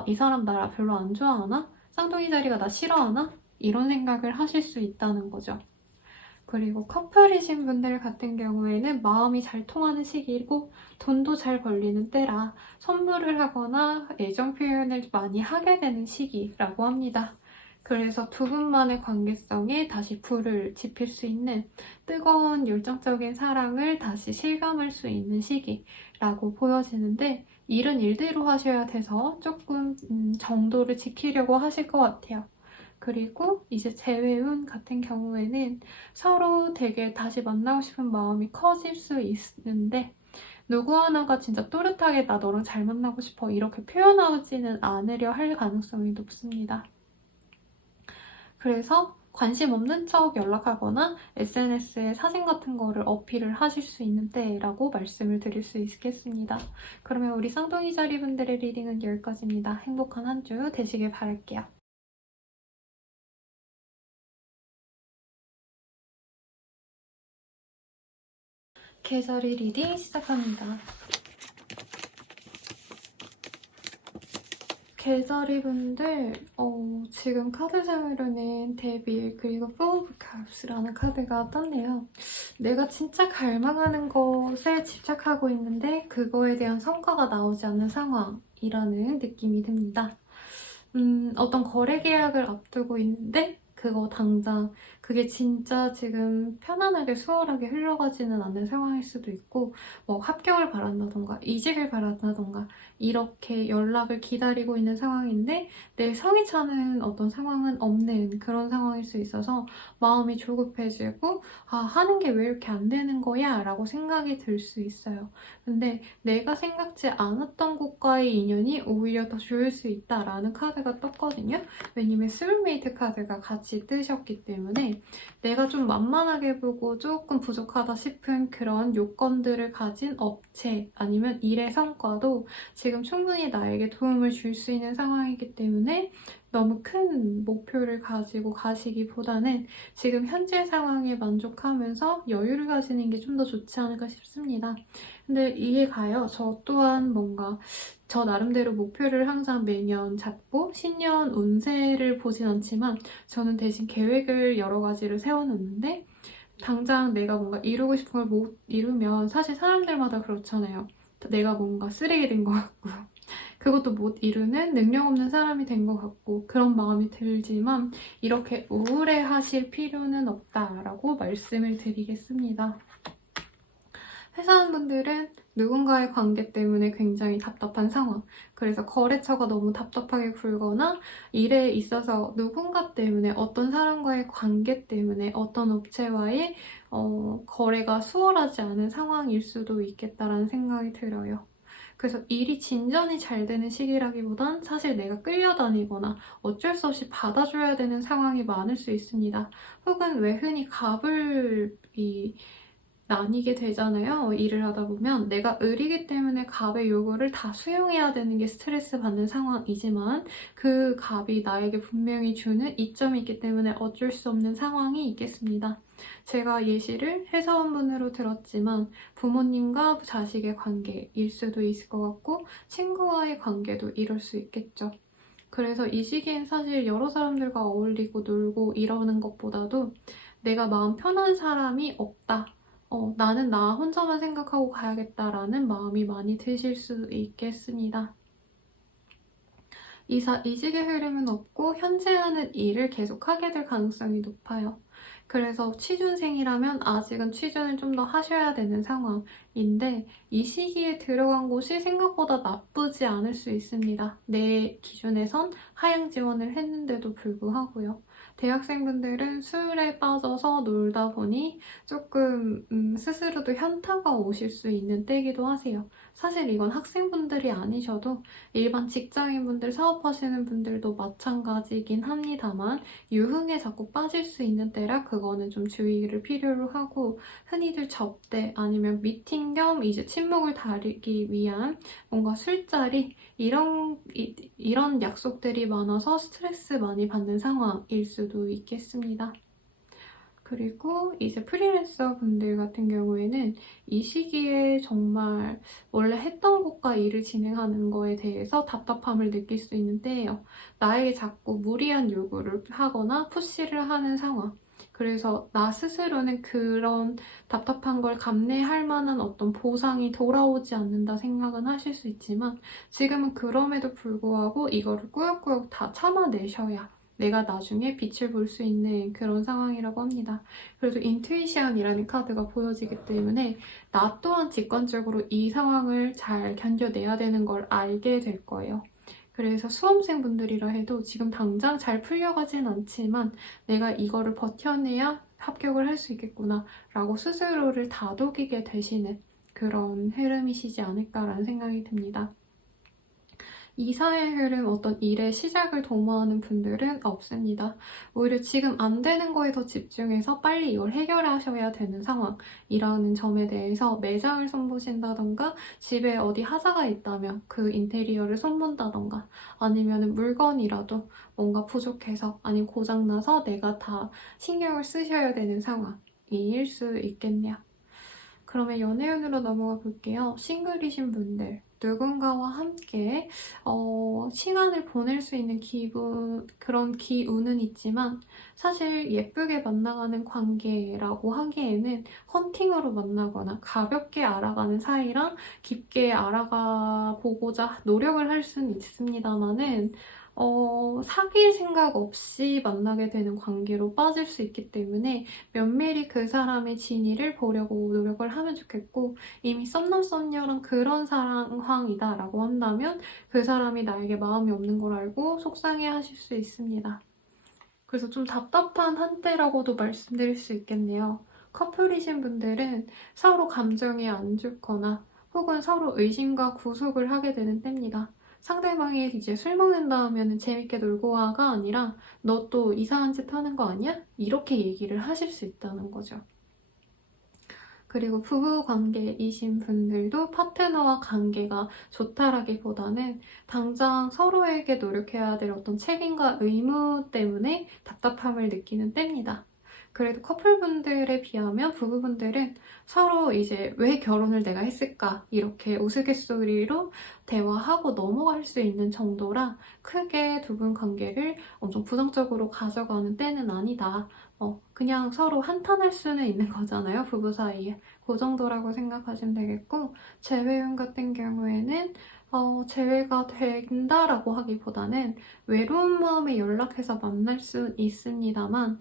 이 사람 나 별로 안 좋아하나? 쌍둥이 자리가 나 싫어하나? 이런 생각을 하실 수 있다는 거죠. 그리고 커플이신 분들 같은 경우에는 마음이 잘 통하는 시기이고 돈도 잘 벌리는 때라 선물을 하거나 애정 표현을 많이 하게 되는 시기라고 합니다. 그래서 두 분만의 관계성에 다시 불을 지필 수 있는 뜨거운 열정적인 사랑을 다시 실감할 수 있는 시기라고 보여지는데 일은 일대로 하셔야 돼서 조금 정도를 지키려고 하실 것 같아요. 그리고 이제 재회운 같은 경우에는 서로 되게 다시 만나고 싶은 마음이 커질 수 있는데 누구 하나가 진짜 또렷하게 나 너랑 잘 만나고 싶어 이렇게 표현하지는 않으려 할 가능성이 높습니다. 그래서 관심 없는 척 연락하거나 SNS에 사진 같은 거를 어필을 하실 수 있는 때라고 말씀을 드릴 수 있겠습니다. 그러면 우리 쌍둥이 자리분들의 리딩은 여기까지입니다. 행복한 한 주 되시길 바랄게요. 계절의 리딩 시작합니다. 계절이 분들 지금 카드상으로는 데빌 그리고 포 오브 컵스라는 카드가 떴네요. 내가 진짜 갈망하는 것에 집착하고 있는데 그거에 대한 성과가 나오지 않는 상황이라는 느낌이 듭니다. 어떤 거래 계약을 앞두고 있는데 그거 당장 그게 진짜 지금 편안하게 수월하게 흘러가지는 않는 상황일 수도 있고 합격을 바란다던가 이직을 바란다던가 이렇게 연락을 기다리고 있는 상황인데 내 성이 차는 어떤 상황은 없는 그런 상황일 수 있어서 마음이 조급해지고 하는 게 왜 이렇게 안 되는 거야? 라고 생각이 들 수 있어요. 근데 내가 생각지 않았던 곳과의 인연이 오히려 더 좋을 수 있다라는 카드가 떴거든요. 왜냐면 소울메이트 카드가 같이 뜨셨기 때문에 내가 좀 만만하게 보고 조금 부족하다 싶은 그런 요건들을 가진 업체 아니면 일의 성과도 지금 충분히 나에게 도움을 줄 수 있는 상황이기 때문에 너무 큰 목표를 가지고 가시기보다는 지금 현재 상황에 만족하면서 여유를 가지는 게 좀 더 좋지 않을까 싶습니다. 근데 이해가요. 저 또한 뭔가 저 나름대로 목표를 항상 매년 잡고 신년 운세를 보진 않지만 저는 대신 계획을 여러 가지를 세워놓는데 당장 내가 뭔가 이루고 싶은 걸 못 이루면 사실 사람들마다 그렇잖아요. 내가 뭔가 쓰레기 된 것 같고 그것도 못 이루는 능력 없는 사람이 된 것 같고 그런 마음이 들지만 이렇게 우울해하실 필요는 없다라고 말씀을 드리겠습니다. 회사원분들은 누군가의 관계 때문에 굉장히 답답한 상황. 그래서 거래처가 너무 답답하게 굴거나 일에 있어서 누군가 때문에 어떤 사람과의 관계 때문에 어떤 업체와의 거래가 수월하지 않은 상황일 수도 있겠다라는 생각이 들어요. 그래서 일이 진전이 잘 되는 시기라기보단 사실 내가 끌려다니거나 어쩔 수 없이 받아줘야 되는 상황이 많을 수 있습니다. 혹은 왜 흔히 갑을 나뉘게 되잖아요. 일을 하다 보면 내가 을이기 때문에 갑의 요구를 다 수용해야 되는 게 스트레스 받는 상황이지만 그 갑이 나에게 분명히 주는 이점이 있기 때문에 어쩔 수 없는 상황이 있겠습니다. 제가 예시를 회사원분으로 들었지만 부모님과 자식의 관계일 수도 있을 것 같고 친구와의 관계도 이럴 수 있겠죠. 그래서 이 시기엔 사실 여러 사람들과 어울리고 놀고 이러는 것보다도 내가 마음 편한 사람이 없다. 나는 나 혼자만 생각하고 가야겠다라는 마음이 많이 드실 수 있겠습니다. 이직의 흐름은 없고 현재 하는 일을 계속하게 될 가능성이 높아요. 그래서 취준생이라면 아직은 취준을 좀 더 하셔야 되는 상황인데 이 시기에 들어간 곳이 생각보다 나쁘지 않을 수 있습니다. 내 기준에선 하향 지원을 했는데도 불구하고요. 대학생분들은 술에 빠져서 놀다 보니 조금 스스로도 현타가 오실 수 있는 때이기도 하세요. 사실 이건 학생분들이 아니셔도 일반 직장인분들, 사업하시는 분들도 마찬가지긴 합니다만 유흥에 자꾸 빠질 수 있는 때라 그거는 좀 주의를 필요로 하고 흔히들 접대 아니면 미팅 겸 이제 친목을 다리기 위한 뭔가 술자리 이런 약속들이 많아서 스트레스 많이 받는 상황일 수도 있겠습니다. 그리고 이제 프리랜서 분들 같은 경우에는 이 시기에 정말 원래 했던 곳과 일을 진행하는 거에 대해서 답답함을 느낄 수 있는 때예요. 나에게 자꾸 무리한 요구를 하거나 푸시를 하는 상황. 그래서 나 스스로는 그런 답답한 걸 감내할 만한 어떤 보상이 돌아오지 않는다 생각은 하실 수 있지만 지금은 그럼에도 불구하고 이거를 꾸역꾸역 다 참아내셔야 내가 나중에 빛을 볼 수 있는 그런 상황이라고 합니다. 그래도 인투이션이라는 카드가 보여지기 때문에 나 또한 직관적으로 이 상황을 잘 견뎌내야 되는 걸 알게 될 거예요. 그래서 수험생분들이라 해도 지금 당장 잘 풀려가진 않지만 내가 이거를 버텨내야 합격을 할 수 있겠구나 라고 스스로를 다독이게 되시는 그런 흐름이시지 않을까라는 생각이 듭니다. 이사의 흐름, 어떤 일의 시작을 도모하는 분들은 없습니다. 오히려 지금 안 되는 거에 더 집중해서 빨리 이걸 해결하셔야 되는 상황이라는 점에 대해서 매장을 손보신다던가 집에 어디 하자가 있다면 그 인테리어를 손본다던가 아니면 물건이라도 뭔가 부족해서 아니면 고장나서 내가 다 신경을 쓰셔야 되는 상황일 수 있겠네요. 그러면 연애운으로 넘어가 볼게요. 싱글이신 분들, 누군가와 함께 시간을 보낼 수 있는 그런 기운은 있지만 사실 예쁘게 만나가는 관계라고 하기에는 헌팅으로 만나거나 가볍게 알아가는 사이랑 깊게 알아가 보고자 노력을 할 수는 있습니다만은 사귈 생각 없이 만나게 되는 관계로 빠질 수 있기 때문에 면밀히 그 사람의 진위를 보려고 노력을 하면 좋겠고 이미 썸남썸녀랑 그런 상황이다라고 한다면 그 사람이 나에게 마음이 없는 걸 알고 속상해 하실 수 있습니다. 그래서 좀 답답한 한때라고도 말씀드릴 수 있겠네요. 커플이신 분들은 서로 감정이 안 좋거나 혹은 서로 의심과 구속을 하게 되는 때입니다. 상대방이 이제 술 먹는다 하면 재밌게 놀고 와가 아니라 너 또 이상한 짓 하는 거 아니야? 이렇게 얘기를 하실 수 있다는 거죠. 그리고 부부 관계이신 분들도 파트너와 관계가 좋다라기보다는 당장 서로에게 노력해야 될 어떤 책임과 의무 때문에 답답함을 느끼는 때입니다. 그래도 커플분들에 비하면 부부분들은 서로 이제 왜 결혼을 내가 했을까 이렇게 우스갯소리로 대화하고 넘어갈 수 있는 정도라 크게 두 분 관계를 엄청 부정적으로 가져가는 때는 아니다. 그냥 서로 한탄할 수는 있는 거잖아요, 부부 사이에. 그 정도라고 생각하시면 되겠고, 재회운 같은 경우에는 재회가 된다라고 하기보다는 외로운 마음에 연락해서 만날 수 있습니다만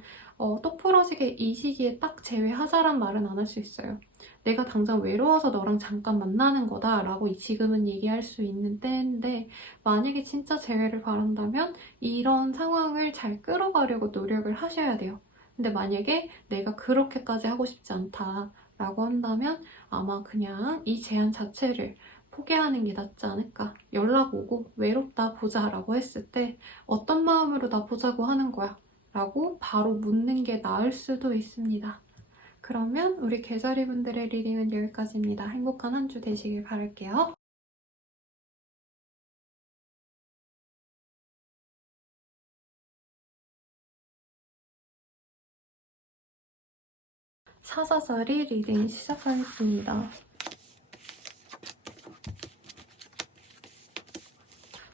똑부러지게 이 시기에 딱 재회하자란 말은 안 할 수 있어요. 내가 당장 외로워서 너랑 잠깐 만나는 거다 라고 지금은 얘기할 수 있는 때인데 만약에 진짜 재회를 바란다면 이런 상황을 잘 끌어가려고 노력을 하셔야 돼요. 근데 만약에 내가 그렇게까지 하고 싶지 않다 라고 한다면 아마 그냥 이 제안 자체를 포기하는 게 낫지 않을까? 연락 오고 외롭다 보자라고 했을 때 어떤 마음으로 나 보자고 하는 거야? 라고 바로 묻는 게 나을 수도 있습니다. 그러면 우리 개자리 분들의 리딩은 여기까지입니다. 행복한 한 주 되시길 바랄게요. 사자자리 리딩 시작하겠습니다.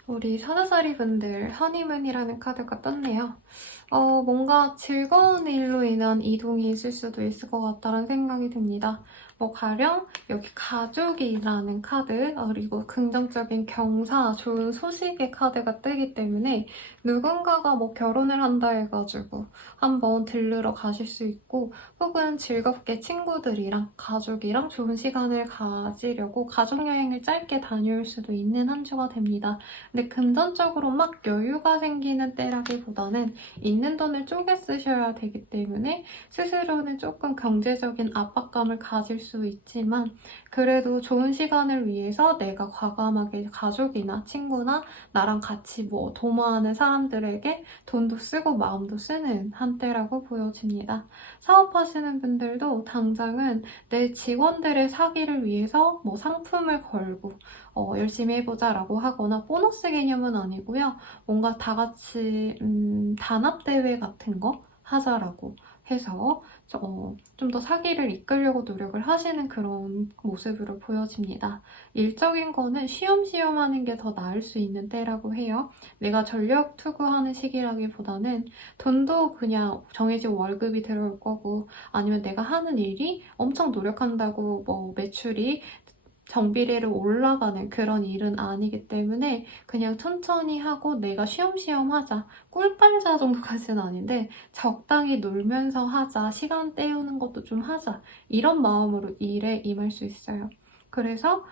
우리 사자자리 분들 허니문이라는 카드가 떴네요. 뭔가 즐거운 일로 인한 이동이 있을 수도 있을 것 같다는 생각이 듭니다. 가령 여기 가족이라는 카드, 그리고 긍정적인 경사, 좋은 소식의 카드가 뜨기 때문에 누군가가 결혼을 한다 해가지고 한번 들르러 가실 수 있고, 혹은 즐겁게 친구들이랑 가족이랑 좋은 시간을 가지려고 가족여행을 짧게 다녀올 수도 있는 한 주가 됩니다. 근데 금전적으로 막 여유가 생기는 때라기보다는 있는 돈을 쪼개 쓰셔야 되기 때문에 스스로는 조금 경제적인 압박감을 가질 수 있지만, 그래도 좋은 시간을 위해서 내가 과감하게 가족이나 친구나 나랑 같이 도모하는 사람들에게 돈도 쓰고 마음도 쓰는 한때라고 보여집니다. 사업하시는 분들도 당장은 내 직원들의 사기를 위해서 상품을 걸고 열심히 해보자라고 하거나, 보너스 개념은 아니고요. 뭔가 다 같이 단합대회 같은 거 하자라고 해서 좀 더 사기를 이끌려고 노력을 하시는 그런 모습으로 보여집니다. 일적인 거는 쉬엄쉬엄 하는 게 더 나을 수 있는 때라고 해요. 내가 전력 투구하는 시기라기보다는 돈도 그냥 정해진 월급이 들어올 거고, 아니면 내가 하는 일이 엄청 노력한다고 매출이 정비례로 올라가는 그런 일은 아니기 때문에 그냥 천천히 하고 내가 쉬엄쉬엄 하자, 꿀빨자 정도까지는 아닌데 적당히 놀면서 하자, 시간 때우는 것도 좀 하자, 이런 마음으로 일에 임할 수 있어요. 그래서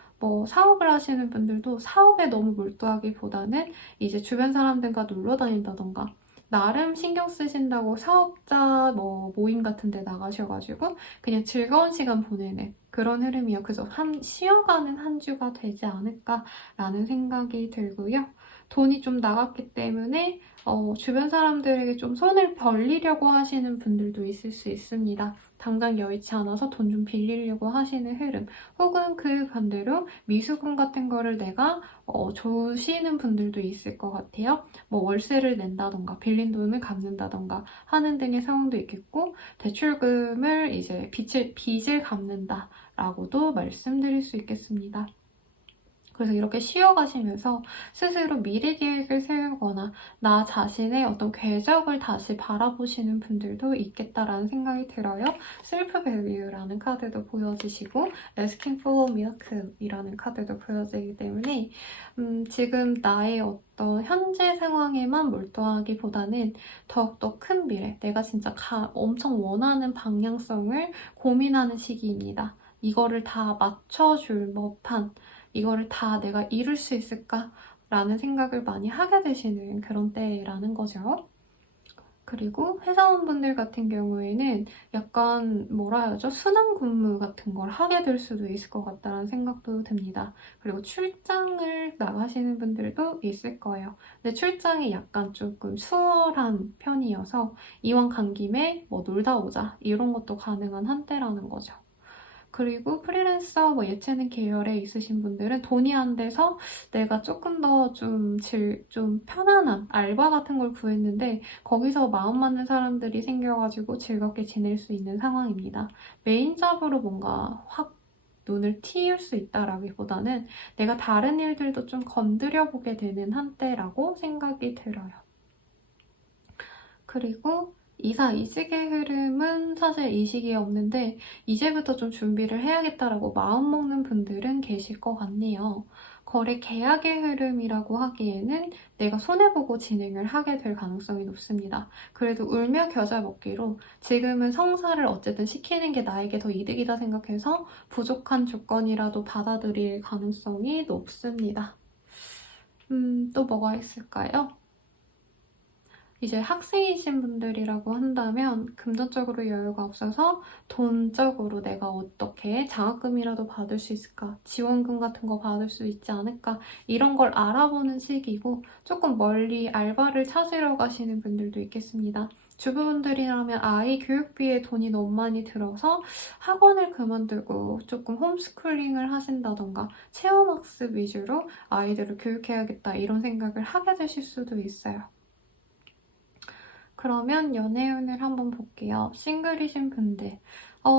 사업을 하시는 분들도 사업에 너무 몰두하기보다는 이제 주변 사람들과 놀러 다닌다던가, 나름 신경 쓰신다고 사업자 모임 같은 데 나가셔가지고 그냥 즐거운 시간 보내는 그런 흐름이요. 그래서 쉬어가는 한 주가 되지 않을까라는 생각이 들고요. 돈이 좀 나갔기 때문에 주변 사람들에게 좀 손을 벌리려고 하시는 분들도 있을 수 있습니다. 당장 여의치 않아서 돈 좀 빌리려고 하시는 흐름, 혹은 그 반대로 미수금 같은 거를 내가 주시는 분들도 있을 것 같아요. 월세를 낸다던가 빌린 돈을 갚는다던가 하는 등의 상황도 있겠고, 대출금을 이제 빚을 갚는다라고도 말씀드릴 수 있겠습니다. 그래서 이렇게 쉬어가시면서 스스로 미래 계획을 세우거나 나 자신의 어떤 궤적을 다시 바라보시는 분들도 있겠다라는 생각이 들어요. 셀프 밸류라는 카드도 보여지시고 Asking for Miracle이라는 카드도 보여지기 때문에 지금 나의 어떤 현재 상황에만 몰두하기보다는 더욱더 큰 미래, 내가 진짜 엄청 원하는 방향성을 고민하는 시기입니다. 이거를 다 맞춰줄 법한, 이거를 다 내가 이룰 수 있을까? 라는 생각을 많이 하게 되시는 그런 때라는 거죠. 그리고 회사원분들 같은 경우에는 약간 순환 근무 같은 걸 하게 될 수도 있을 것 같다는 생각도 듭니다. 그리고 출장을 나가시는 분들도 있을 거예요. 근데 출장이 약간 조금 수월한 편이어서 이왕 간 김에 놀다 오자, 이런 것도 가능한 한때라는 거죠. 그리고 프리랜서 예체능 계열에 있으신 분들은 돈이 안 돼서 내가 조금 더 좀 편안한 알바 같은 걸 구했는데 거기서 마음 맞는 사람들이 생겨가지고 즐겁게 지낼 수 있는 상황입니다. 메인 잡으로 뭔가 확 눈을 틔울 수 있다라기보다는 내가 다른 일들도 좀 건드려 보게 되는 한때라고 생각이 들어요. 그리고 이사 이직의 흐름은 사실 이 시기에 없는데 이제부터 좀 준비를 해야겠다라고 마음먹는 분들은 계실 것 같네요. 거래 계약의 흐름이라고 하기에는 내가 손해보고 진행을 하게 될 가능성이 높습니다. 그래도 울며 겨자 먹기로 지금은 성사를 어쨌든 시키는 게 나에게 더 이득이다 생각해서 부족한 조건이라도 받아들일 가능성이 높습니다. 또 뭐가 있을까요? 이제 학생이신 분들이라고 한다면 금전적으로 여유가 없어서 돈적으로 내가 어떻게 장학금이라도 받을 수 있을까? 지원금 같은 거 받을 수 있지 않을까? 이런 걸 알아보는 시기고 조금 멀리 알바를 찾으러 가시는 분들도 있겠습니다. 주부분들이라면 아이 교육비에 돈이 너무 많이 들어서 학원을 그만두고 조금 홈스쿨링을 하신다던가 체험학습 위주로 아이들을 교육해야겠다 이런 생각을 하게 되실 수도 있어요. 그러면 연애운을 한번 볼게요. 싱글이신 분들.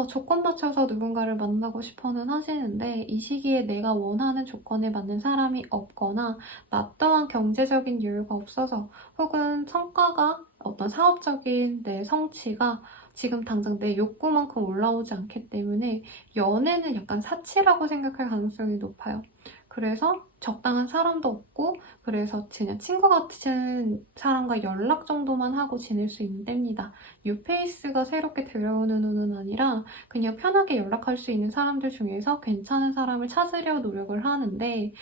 조건 맞춰서 누군가를 만나고 싶어는 하시는데 이 시기에 내가 원하는 조건에 맞는 사람이 없거나 나 또한 경제적인 여유가 없어서 혹은 성과가 어떤 사업적인 내 성취가 지금 당장 내 욕구만큼 올라오지 않기 때문에 연애는 약간 사치라고 생각할 가능성이 높아요. 그래서 적당한 사람도 없고 그래서 그냥 친구 같은 사람과 연락 정도만 하고 지낼 수 있는 때입니다. 뉴페이스가 새롭게 들어오는 운은 아니라 그냥 편하게 연락할 수 있는 사람들 중에서 괜찮은 사람을 찾으려 노력을 하는데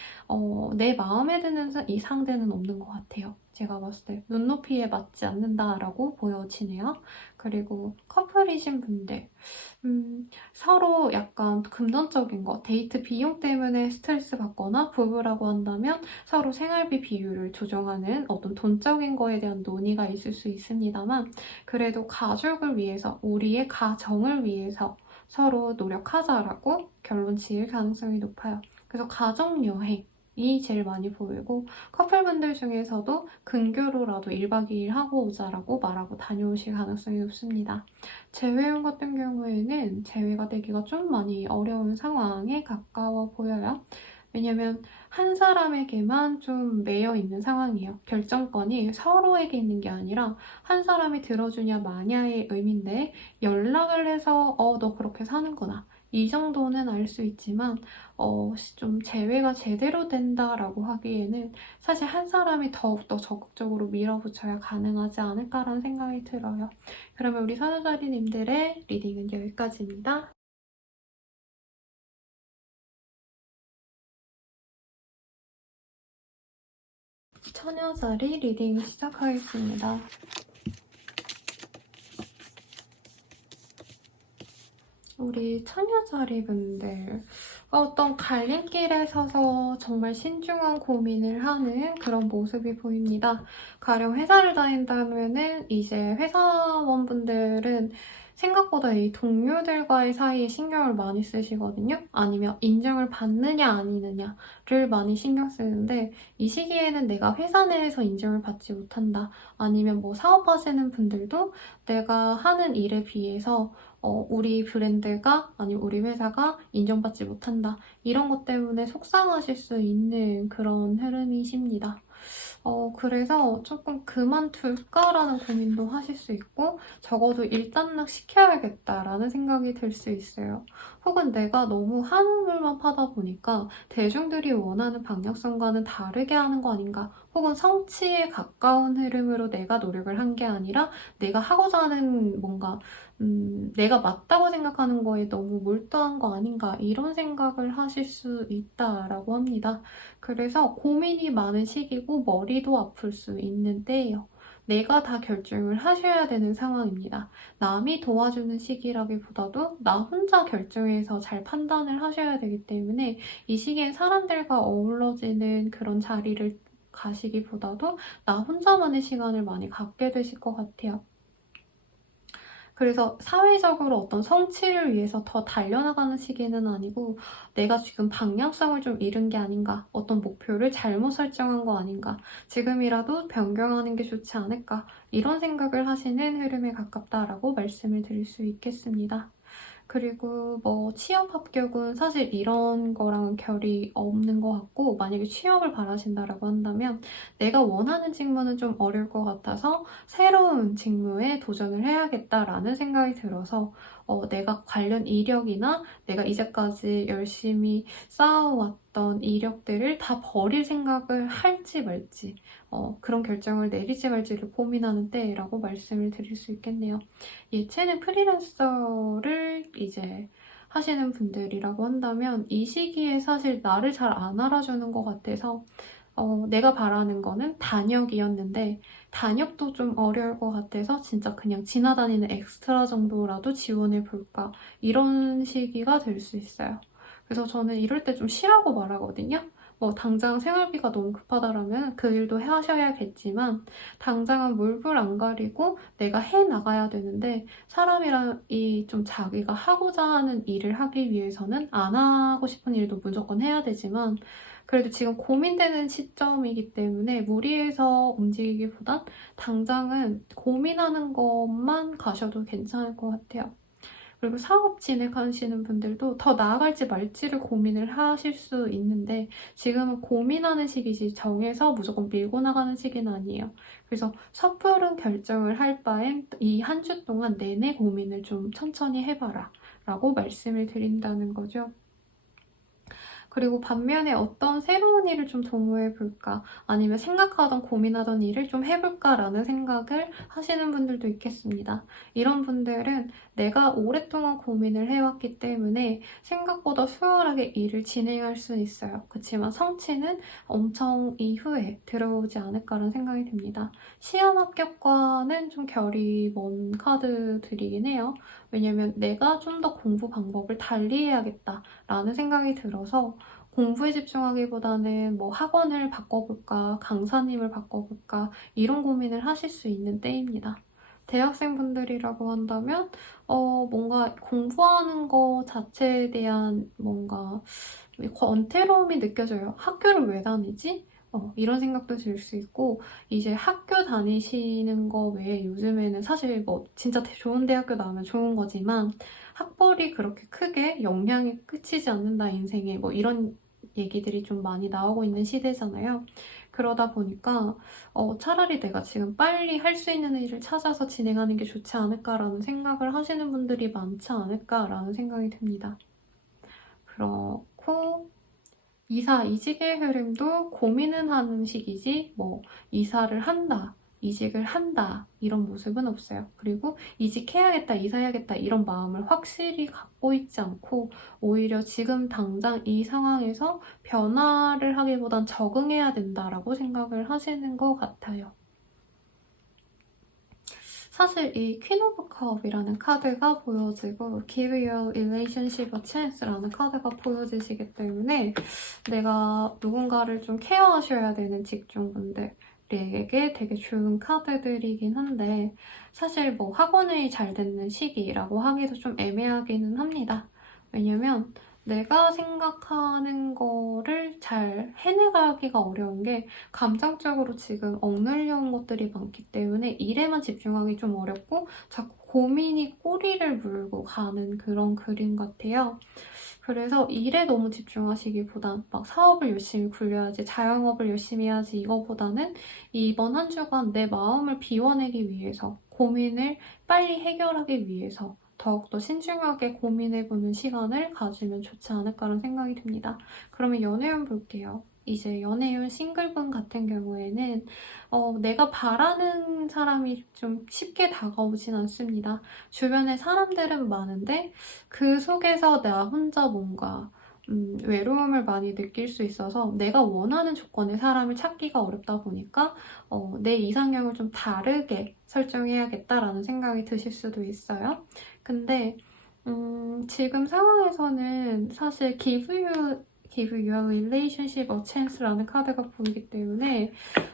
내 마음에 드는 이 상대는 없는 것 같아요. 제가 봤을 때 눈높이에 맞지 않는다라고 보여지네요. 그리고 커플이신 분들 서로 약간 금전적인 거, 데이트 비용 때문에 스트레스 받거나 부부라고 한다면 서로 생활비 비율을 조정하는 어떤 돈적인 거에 대한 논의가 있을 수 있습니다만 그래도 가족을 위해서, 우리의 가정을 위해서 서로 노력하자라고 결론 지을 가능성이 높아요. 그래서 가족여행 이 제일 많이 보이고 커플분들 중에서도 근교로라도 1박 2일 하고 오자라고 말하고 다녀오실 가능성이 높습니다. 재회용 같은 경우에는 재회가 되기가 좀 많이 어려운 상황에 가까워 보여요. 왜냐면 한 사람에게만 좀 매여 있는 상황이에요. 결정권이 서로에게 있는 게 아니라 한 사람이 들어주냐 마냐의 의미인데 연락을 해서 너 그렇게 사는구나. 이 정도는 알 수 있지만 좀 재회가 제대로 된다라고 하기에는 사실 한 사람이 더욱더 적극적으로 밀어붙여야 가능하지 않을까라는 생각이 들어요. 그러면 우리 선우자리님들의 리딩은 여기까지입니다. 처녀자리 리딩 시작하겠습니다. 우리 처녀자리 분들 어떤 갈림길에 서서 정말 신중한 고민을 하는 그런 모습이 보입니다. 가령 회사를 다닌다면은 이제 회사원분들은 생각보다 이 동료들과의 사이에 신경을 많이 쓰시거든요. 아니면 인정을 받느냐 아니느냐를 많이 신경 쓰는데 이 시기에는 내가 회사 내에서 인정을 받지 못한다. 아니면 뭐 사업하시는 분들도 내가 하는 일에 비해서 우리 브랜드가 아니면 우리 회사가 인정받지 못한다. 이런 것 때문에 속상하실 수 있는 그런 흐름이십니다. 그래서 조금 그만둘까라는 고민도 하실 수 있고 적어도 일단락 시켜야겠다라는 생각이 들 수 있어요. 혹은 내가 너무 한우물만 파다 보니까 대중들이 원하는 방향성과는 다르게 하는 거 아닌가 혹은 성취에 가까운 흐름으로 내가 노력을 한 게 아니라 내가 하고자 하는 뭔가 내가 맞다고 생각하는 거에 너무 몰두한 거 아닌가 이런 생각을 하실 수 있다라고 합니다. 그래서 고민이 많은 시기고 머리도 아플 수 있는 때예요. 내가 다 결정을 하셔야 되는 상황입니다. 남이 도와주는 시기라기보다도 나 혼자 결정해서 잘 판단을 하셔야 되기 때문에 이 시기엔 사람들과 어우러지는 그런 자리를 가시기보다도 나 혼자만의 시간을 많이 갖게 되실 것 같아요. 그래서 사회적으로 어떤 성취를 위해서 더 달려나가는 시기는 아니고 내가 지금 방향성을 좀 잃은 게 아닌가, 어떤 목표를 잘못 설정한 거 아닌가, 지금이라도 변경하는 게 좋지 않을까 이런 생각을 하시는 흐름에 가깝다라고 말씀을 드릴 수 있겠습니다. 그리고 뭐 취업 합격은 사실 이런 거랑 결이 없는 것 같고 만약에 취업을 바라신다라고 한다면 내가 원하는 직무는 좀 어려울 것 같아서 새로운 직무에 도전을 해야겠다라는 생각이 들어서 내가 관련 이력이나 내가 이제까지 열심히 쌓아왔던 이력들을 다 버릴 생각을 할지 말지 그런 결정을 내리지 말지를 고민하는 때라고 말씀을 드릴 수 있겠네요. 예체능 프리랜서를 이제 하시는 분들이라고 한다면 이 시기에 사실 나를 잘 안 알아주는 것 같아서 내가 바라는 거는 단역이었는데 단역도 좀 어려울 것 같아서 진짜 그냥 지나다니는 엑스트라 정도라도 지원해볼까 이런 시기가 될 수 있어요. 그래서 저는 이럴 때 좀 쉬라고 말하거든요. 뭐 당장 생활비가 너무 급하다라면 그 일도 하셔야겠지만 당장은 물불 안 가리고 내가 해 나가야 되는데 사람이란이 좀 자기가 하고자 하는 일을 하기 위해서는 안 하고 싶은 일도 무조건 해야 되지만 그래도 지금 고민되는 시점이기 때문에 무리해서 움직이기보단 당장은 고민하는 것만 가셔도 괜찮을 것 같아요. 그리고 사업 진행하시는 분들도 더 나아갈지 말지를 고민을 하실 수 있는데 지금은 고민하는 시기지 정해서 무조건 밀고 나가는 시기는 아니에요. 그래서 섣부른 결정을 할 바엔 이 한 주 동안 내내 고민을 좀 천천히 해봐라 라고 말씀을 드린다는 거죠. 그리고 반면에 어떤 새로운 일을 좀 도모해볼까 아니면 생각하던 고민하던 일을 좀 해볼까라는 생각을 하시는 분들도 있겠습니다. 이런 분들은 내가 오랫동안 고민을 해왔기 때문에 생각보다 수월하게 일을 진행할 수 있어요. 그렇지만 성취는 엄청 이후에 들어오지 않을까라는 생각이 듭니다. 시험 합격과는 좀 결이 먼 카드들이긴 해요. 왜냐면 내가 좀 더 공부 방법을 달리 해야겠다라는 생각이 들어서 공부에 집중하기보다는 뭐 학원을 바꿔볼까, 강사님을 바꿔볼까 이런 고민을 하실 수 있는 때입니다. 대학생분들이라고 한다면 뭔가 공부하는 거 자체에 대한 뭔가 권태로움이 느껴져요. 학교를 왜 다니지? 이런 생각도 들 수 있고 이제 학교 다니시는 거 외에 요즘에는 사실 뭐 진짜 좋은 대학교 나오면 좋은 거지만 학벌이 그렇게 크게 영향이 끼치지 않는다 인생에 뭐 이런 얘기들이 좀 많이 나오고 있는 시대잖아요. 그러다 보니까 차라리 내가 지금 빨리 할 수 있는 일을 찾아서 진행하는 게 좋지 않을까라는 생각을 하시는 분들이 많지 않을까라는 생각이 듭니다. 그렇고 이사, 이직의 흐름도 고민은 하는 시기지 뭐 이사를 한다, 이직을 한다 이런 모습은 없어요. 그리고 이직해야겠다, 이사해야겠다 이런 마음을 확실히 갖고 있지 않고 오히려 지금 당장 이 상황에서 변화를 하기보단 적응해야 된다라고 생각을 하시는 것 같아요. 사실 이 퀸 오브 컵이라는 카드가 보여지고 Give your relationship a chance라는 카드가 보여지시기 때문에 내가 누군가를 좀 케어하셔야 되는 직종분들에게 되게 좋은 카드들이긴 한데 사실 뭐 학원이 잘 됐는 시기라고 하기도 좀 애매하기는 합니다. 왜냐면 내가 생각하는 거를 잘 해내가기가 어려운 게 감정적으로 지금 억눌려온 것들이 많기 때문에 일에만 집중하기 좀 어렵고 자꾸 고민이 꼬리를 물고 가는 그런 그림 같아요. 그래서 일에 너무 집중하시기보단 막 사업을 열심히 굴려야지, 자영업을 열심히 해야지 이거보다는 이번 한 주간 내 마음을 비워내기 위해서 고민을 빨리 해결하기 위해서 더욱더 신중하게 고민해보는 시간을 가지면 좋지 않을까라는 생각이 듭니다. 그러면 연애운 볼게요. 이제 연애운 싱글분 같은 경우에는 내가 바라는 사람이 좀 쉽게 다가오진 않습니다. 주변에 사람들은 많은데 그 속에서 나 혼자 뭔가 외로움을 많이 느낄 수 있어서 내가 원하는 조건의 사람을 찾기가 어렵다 보니까 내 이상형을 좀 다르게 설정해야겠다라는 생각이 드실 수도 있어요. 근데 지금 상황에서는 사실 Give your relationship a chance라는 카드가 보이기 때문에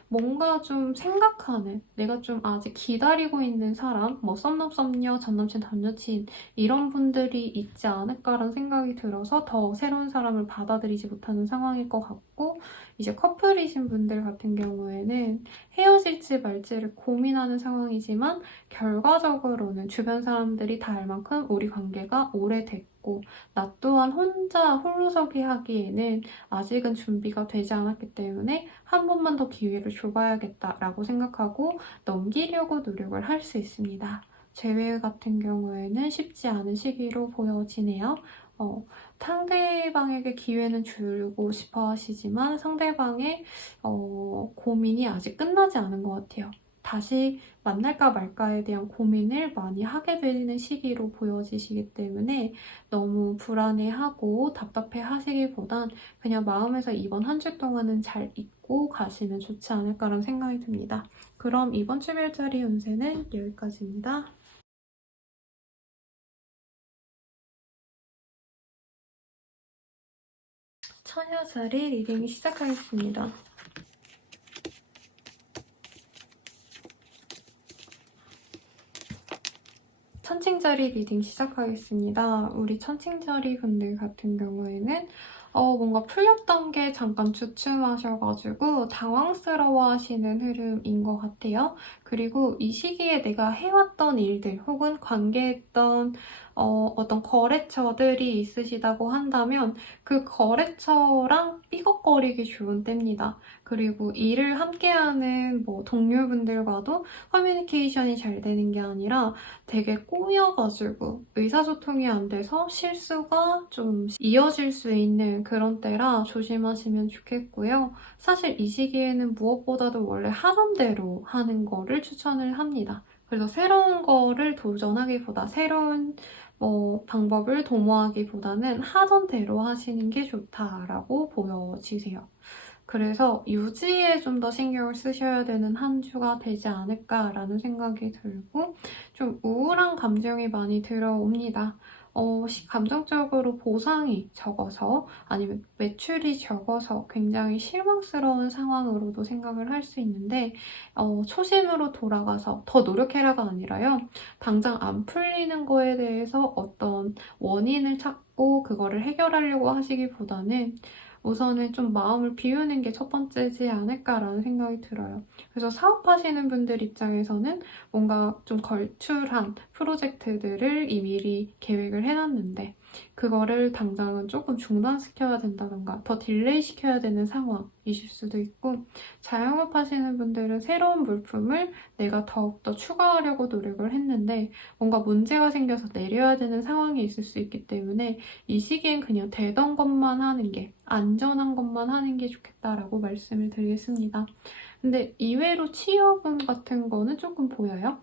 뭔가 좀 생각하는, 내가 좀 아직 기다리고 있는 사람, 뭐 썸남, 썸녀, 전남친, 전여친 이런 분들이 있지 않을까라는 생각이 들어서 더 새로운 사람을 받아들이지 못하는 상황일 것 같고 이제 커플이신 분들 같은 경우에는 헤어질지 말지를 고민하는 상황이지만 결과적으로는 주변 사람들이 다 알 만큼 우리 관계가 오래됐고 나 또한 혼자 홀로서기 하기에는 아직은 준비가 되지 않았기 때문에 한 번만 더 기회를 줘봐야겠다라고 생각하고 넘기려고 노력을 할 수 있습니다. 재회 같은 경우에는 쉽지 않은 시기로 보여지네요. 상대방에게 기회는 주고 싶어 하시지만 상대방의 고민이 아직 끝나지 않은 것 같아요. 다시 만날까 말까에 대한 고민을 많이 하게 되는 시기로 보여지시기 때문에 너무 불안해하고 답답해하시기보단 그냥 마음에서 이번 한 주 동안은 잘 잊고 가시면 좋지 않을까라는 생각이 듭니다. 그럼 이번 주 별자리 운세는 여기까지입니다. 처녀자리 리딩 시작하겠습니다. 천칭자리 리딩 시작하겠습니다. 우리 천칭자리 분들 같은 경우에는 뭔가 풀렸던 게 잠깐 주춤하셔가지고 당황스러워하시는 흐름인 것 같아요. 그리고 이 시기에 내가 해왔던 일들 혹은 관계했던 어떤 거래처들이 있으시다고 한다면 그 거래처랑 삐걱거리기 좋은 때입니다. 그리고 일을 함께하는 뭐 동료분들과도 커뮤니케이션이 잘 되는 게 아니라 되게 꼬여가지고 의사소통이 안 돼서 실수가 좀 이어질 수 있는 그런 때라 조심하시면 좋겠고요. 사실 이 시기에는 무엇보다도 원래 하던 대로 하는 거를 추천을 합니다. 그래서 새로운 거를 도전하기보다 새로운 방법을 도모하기보다는 하던 대로 하시는 게 좋다라고 보여지세요. 그래서 유지에 좀 더 신경을 쓰셔야 되는 한 주가 되지 않을까라는 생각이 들고 좀 우울한 감정이 많이 들어옵니다. 감정적으로 보상이 적어서 아니면 매출이 적어서 굉장히 실망스러운 상황으로도 생각을 할 수 있는데 초심으로 돌아가서 더 노력해라가 아니라요. 당장 안 풀리는 거에 대해서 어떤 원인을 찾고 그거를 해결하려고 하시기보다는 우선은 좀 마음을 비우는 게 첫 번째지 않을까라는 생각이 들어요. 그래서 사업하시는 분들 입장에서는 뭔가 좀 걸출한 프로젝트들을 미리 계획을 해놨는데 그거를 당장은 조금 중단시켜야 된다던가 더 딜레이 시켜야 되는 상황이실 수도 있고 자영업 하시는 분들은 새로운 물품을 내가 더욱더 추가하려고 노력을 했는데 뭔가 문제가 생겨서 내려야 되는 상황이 있을 수 있기 때문에 이 시기엔 그냥 되던 것만 하는 게 안전한 것만 하는 게 좋겠다라고 말씀을 드리겠습니다. 근데 이외로 취업운 같은 거는 조금 보여요.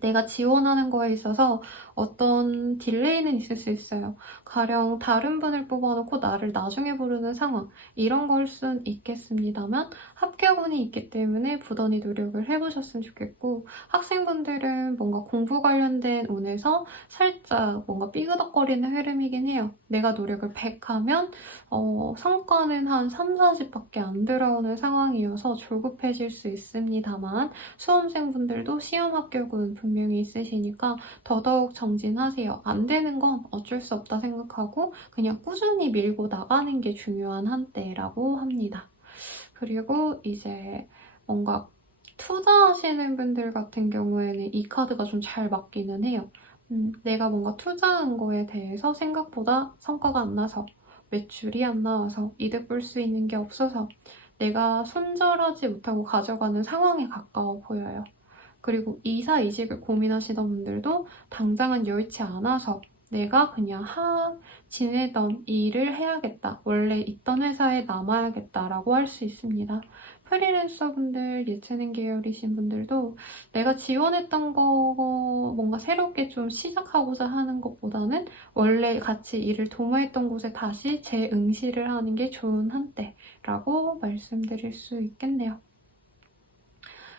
내가 지원하는 거에 있어서 어떤 딜레이는 있을 수 있어요. 가령 다른 분을 뽑아놓고 나를 나중에 부르는 상황 이런 걸 순 있겠습니다만 합격운이 있기 때문에 부단히 노력을 해보셨으면 좋겠고 학생분들은 뭔가 공부 관련된 운에서 살짝 뭔가 삐그덕거리는 흐름이긴 해요. 내가 노력을 100 하면 성과는 한 3, 40밖에 안 들어오는 상황이어서 조급해질 수 있습니다만 수험생분들도 시험 합격은 분명히 있으시니까 더더욱 정진하세요. 안 되는 건 어쩔 수 없다 생각하고 그냥 꾸준히 밀고 나가는 게 중요한 한때라고 합니다. 그리고 이제 뭔가 투자하시는 분들 같은 경우에는 이 카드가 좀 잘 맞기는 해요. 내가 뭔가 투자한 거에 대해서 생각보다 성과가 안 나서 매출이 안 나와서 이득 볼 수 있는 게 없어서 내가 손절하지 못하고 가져가는 상황에 가까워 보여요. 그리고 이사 이직을 고민하시던 분들도 당장은 여의치 않아서 내가 그냥 지내던 일을 해야겠다. 원래 있던 회사에 남아야겠다라고 할 수 있습니다. 프리랜서 분들, 예체능 계열이신 분들도 내가 지원했던 거 뭔가 새롭게 좀 시작하고자 하는 것보다는 원래 같이 일을 도모했던 곳에 다시 재응시를 하는 게 좋은 한때라고 말씀드릴 수 있겠네요.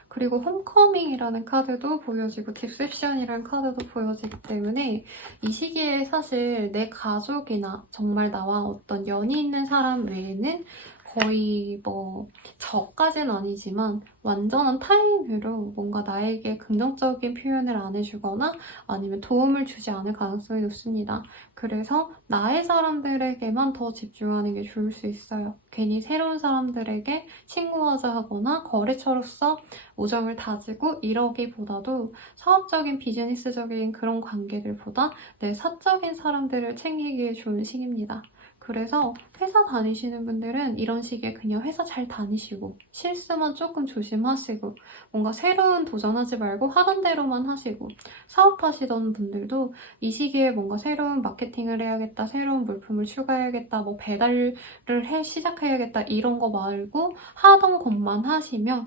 그리고 홈커밍이라는 카드도 보여지고 디셉션이라는 카드도 보여지기 때문에 이 시기에 사실 내 가족이나 정말 나와 어떤 연이 있는 사람 외에는 거의 저까진 아니지만 완전한 타인으로 뭔가 나에게 긍정적인 표현을 안 해주거나 아니면 도움을 주지 않을 가능성이 높습니다. 그래서 나의 사람들에게만 더 집중하는 게 좋을 수 있어요. 괜히 새로운 사람들에게 친구하자 하거나 거래처로서 우정을 다지고 이러기보다도 사업적인 비즈니스적인 그런 관계들보다 내 사적인 사람들을 챙기기에 좋은 시기입니다. 그래서 회사 다니시는 분들은 이런 시기에 그냥 회사 잘 다니시고 실수만 조금 조심하시고 뭔가 새로운 도전하지 말고 하던 대로만 하시고 사업하시던 분들도 이 시기에 뭔가 새로운 마케팅을 해야겠다, 새로운 물품을 추가해야겠다, 뭐 배달을 시작해야겠다 이런 거 말고 하던 것만 하시면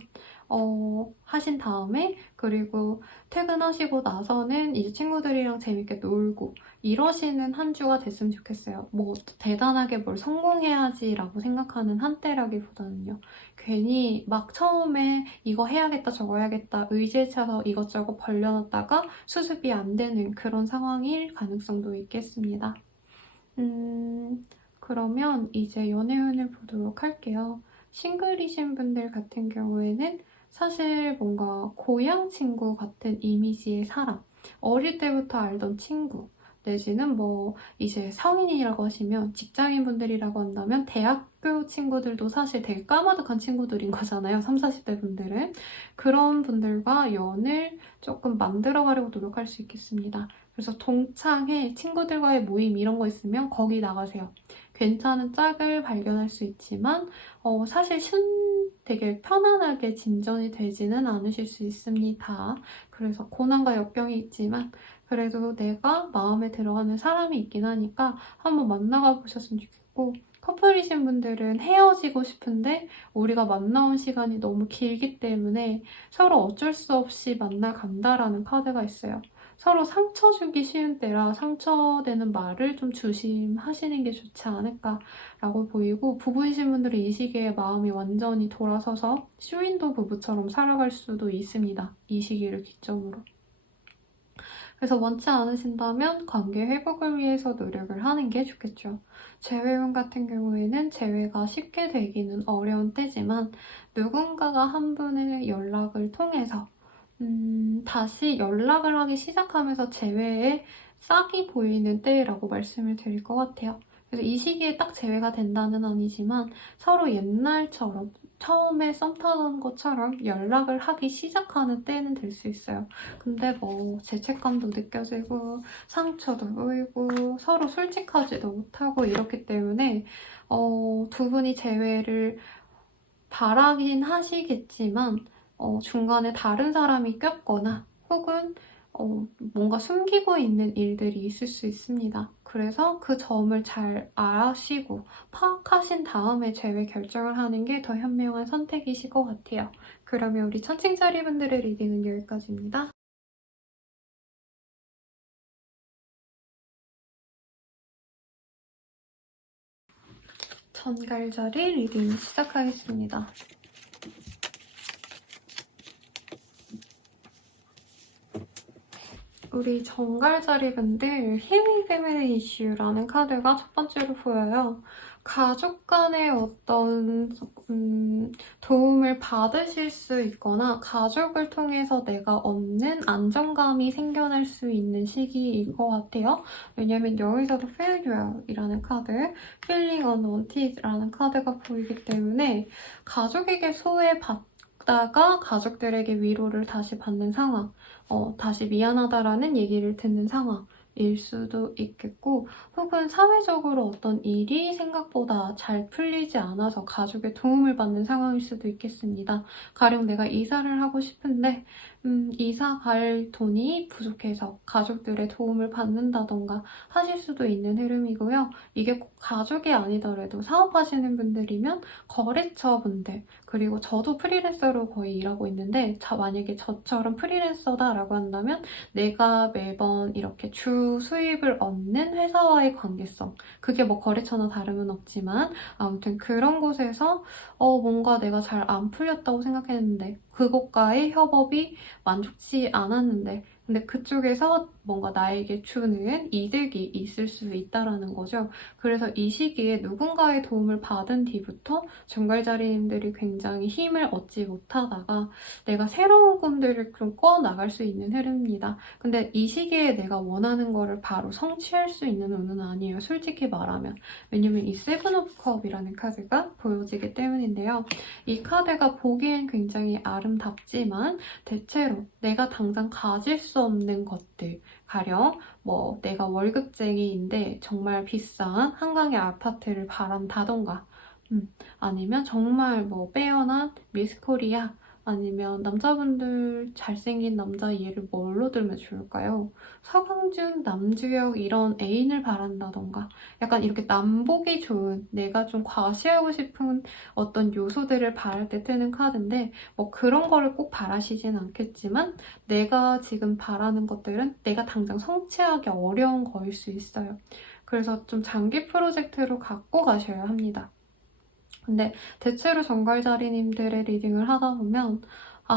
하신 다음에 그리고 퇴근하시고 나서는 이제 친구들이랑 재밌게 놀고 이러시는 한 주가 됐으면 좋겠어요. 뭐 대단하게 뭘 성공해야지라고 생각하는 한때라기보다는요. 괜히 막 처음에 이거 해야겠다 저거 해야겠다 의지에 차서 이것저것 벌려놨다가 수습이 안 되는 그런 상황일 가능성도 있겠습니다. 그러면 이제 연애운을 보도록 할게요. 싱글이신 분들 같은 경우에는 사실 뭔가 고향 친구 같은 이미지의 사람, 어릴 때부터 알던 친구, 내지는 뭐 이제 성인이라고 하시면 직장인 분들이라고 한다면 대학교 친구들도 사실 되게 까마득한 친구들인 거잖아요. 30, 40대 분들은. 그런 분들과 연을 조금 만들어 가려고 노력할 수 있겠습니다. 그래서 동창회, 친구들과의 모임 이런 거 있으면 거기 나가세요. 괜찮은 짝을 발견할 수 있지만 사실 되게 편안하게 진전이 되지는 않으실 수 있습니다. 그래서 고난과 역경이 있지만 그래도 내가 마음에 들어하는 사람이 있긴 하니까 한번 만나가 보셨으면 좋겠고 커플이신 분들은 헤어지고 싶은데 우리가 만나온 시간이 너무 길기 때문에 서로 어쩔 수 없이 만나간다라는 카드가 있어요. 서로 상처 주기 쉬운 때라 상처되는 말을 좀 조심하시는 게 좋지 않을까라고 보이고 부부이신 분들은 이 시기에 마음이 완전히 돌아서서 쇼윈도 부부처럼 살아갈 수도 있습니다. 이 시기를 기점으로. 그래서 원치 않으신다면 관계 회복을 위해서 노력을 하는 게 좋겠죠. 재회운 같은 경우에는 재회가 쉽게 되기는 어려운 때지만 누군가가 한 분의 연락을 통해서 다시 연락을 하기 시작하면서 재회에 싹이 보이는 때라고 말씀을 드릴 것 같아요. 그래서 이 시기에 딱 재회가 된다는 아니지만 서로 옛날처럼 처음에 썸 타던 것처럼 연락을 하기 시작하는 때는 될 수 있어요. 근데 뭐 죄책감도 느껴지고 상처도 보이고 서로 솔직하지도 못하고 이렇기 때문에 두 분이 재회를 바라긴 하시겠지만 중간에 다른 사람이 꼈거나 혹은 뭔가 숨기고 있는 일들이 있을 수 있습니다. 그래서 그 점을 잘 아시고 파악하신 다음에 재회 결정을 하는 게 더 현명한 선택이실 것 같아요. 그러면 우리 천칭자리 분들의 리딩은 여기까지입니다. 전갈자리 리딩 시작하겠습니다. 우리 정갈자리 분들 힐링 패밀리 이슈라는 카드가 첫 번째로 보여요. 가족 간의 어떤 도움을 받으실 수 있거나 가족을 통해서 내가 얻는 안정감이 생겨날 수 있는 시기일 것 같아요. 왜냐면 여기서도 failure이라는 카드, feeling unwanted라는 카드가 보이기 때문에 가족에게 소외받다가 가족들에게 위로를 다시 받는 상황, 다시 미안하다라는 얘기를 듣는 상황일 수도 있겠고 혹은 사회적으로 어떤 일이 생각보다 잘 풀리지 않아서 가족의 도움을 받는 상황일 수도 있겠습니다. 가령 내가 이사를 하고 싶은데 이사 갈 돈이 부족해서 가족들의 도움을 받는다던가 하실 수도 있는 흐름이고요. 이게 꼭 가족이 아니더라도 사업하시는 분들이면 거래처 분들 그리고 저도 프리랜서로 거의 일하고 있는데 만약에 저처럼 프리랜서다라고 한다면 내가 매번 이렇게 주 수입을 얻는 회사와의 관계성 그게 뭐 거래처나 다름은 없지만 아무튼 그런 곳에서 뭔가 내가 잘 안 풀렸다고 생각했는데 그것과의 협업이 만족치 않았는데 근데 그쪽에서 뭔가 나에게 주는 이득이 있을 수 있다는 거죠. 그래서 이 시기에 누군가의 도움을 받은 뒤부터 정갈자리님들이 굉장히 힘을 얻지 못하다가 내가 새로운 꿈들을 좀 꿔나갈 수 있는 흐름입니다. 근데 이 시기에 내가 원하는 거를 바로 성취할 수 있는 운은 아니에요. 솔직히 말하면. 왜냐면 이 세븐 오브 컵이라는 카드가 보여지기 때문인데요. 이 카드가 보기엔 굉장히 아름답지만 대체로 내가 당장 가질 수 없는 것들 가령 뭐 내가 월급쟁이인데 정말 비싼 한강의 아파트를 바란다던가 아니면 정말 뭐 빼어난 미스 코리아 아니면 남자분들 잘생긴 남자 예를 뭘로 들면 좋을까요? 서강준, 남주혁 이런 애인을 바란다던가 약간 이렇게 남보기 좋은 내가 좀 과시하고 싶은 어떤 요소들을 바랄 때 뜨는 카드인데 뭐 그런 거를 꼭 바라시진 않겠지만 내가 지금 바라는 것들은 내가 당장 성취하기 어려운 거일 수 있어요. 그래서 좀 장기 프로젝트로 갖고 가셔야 합니다. 근데 대체로 정갈자리님들의 리딩을 하다 보면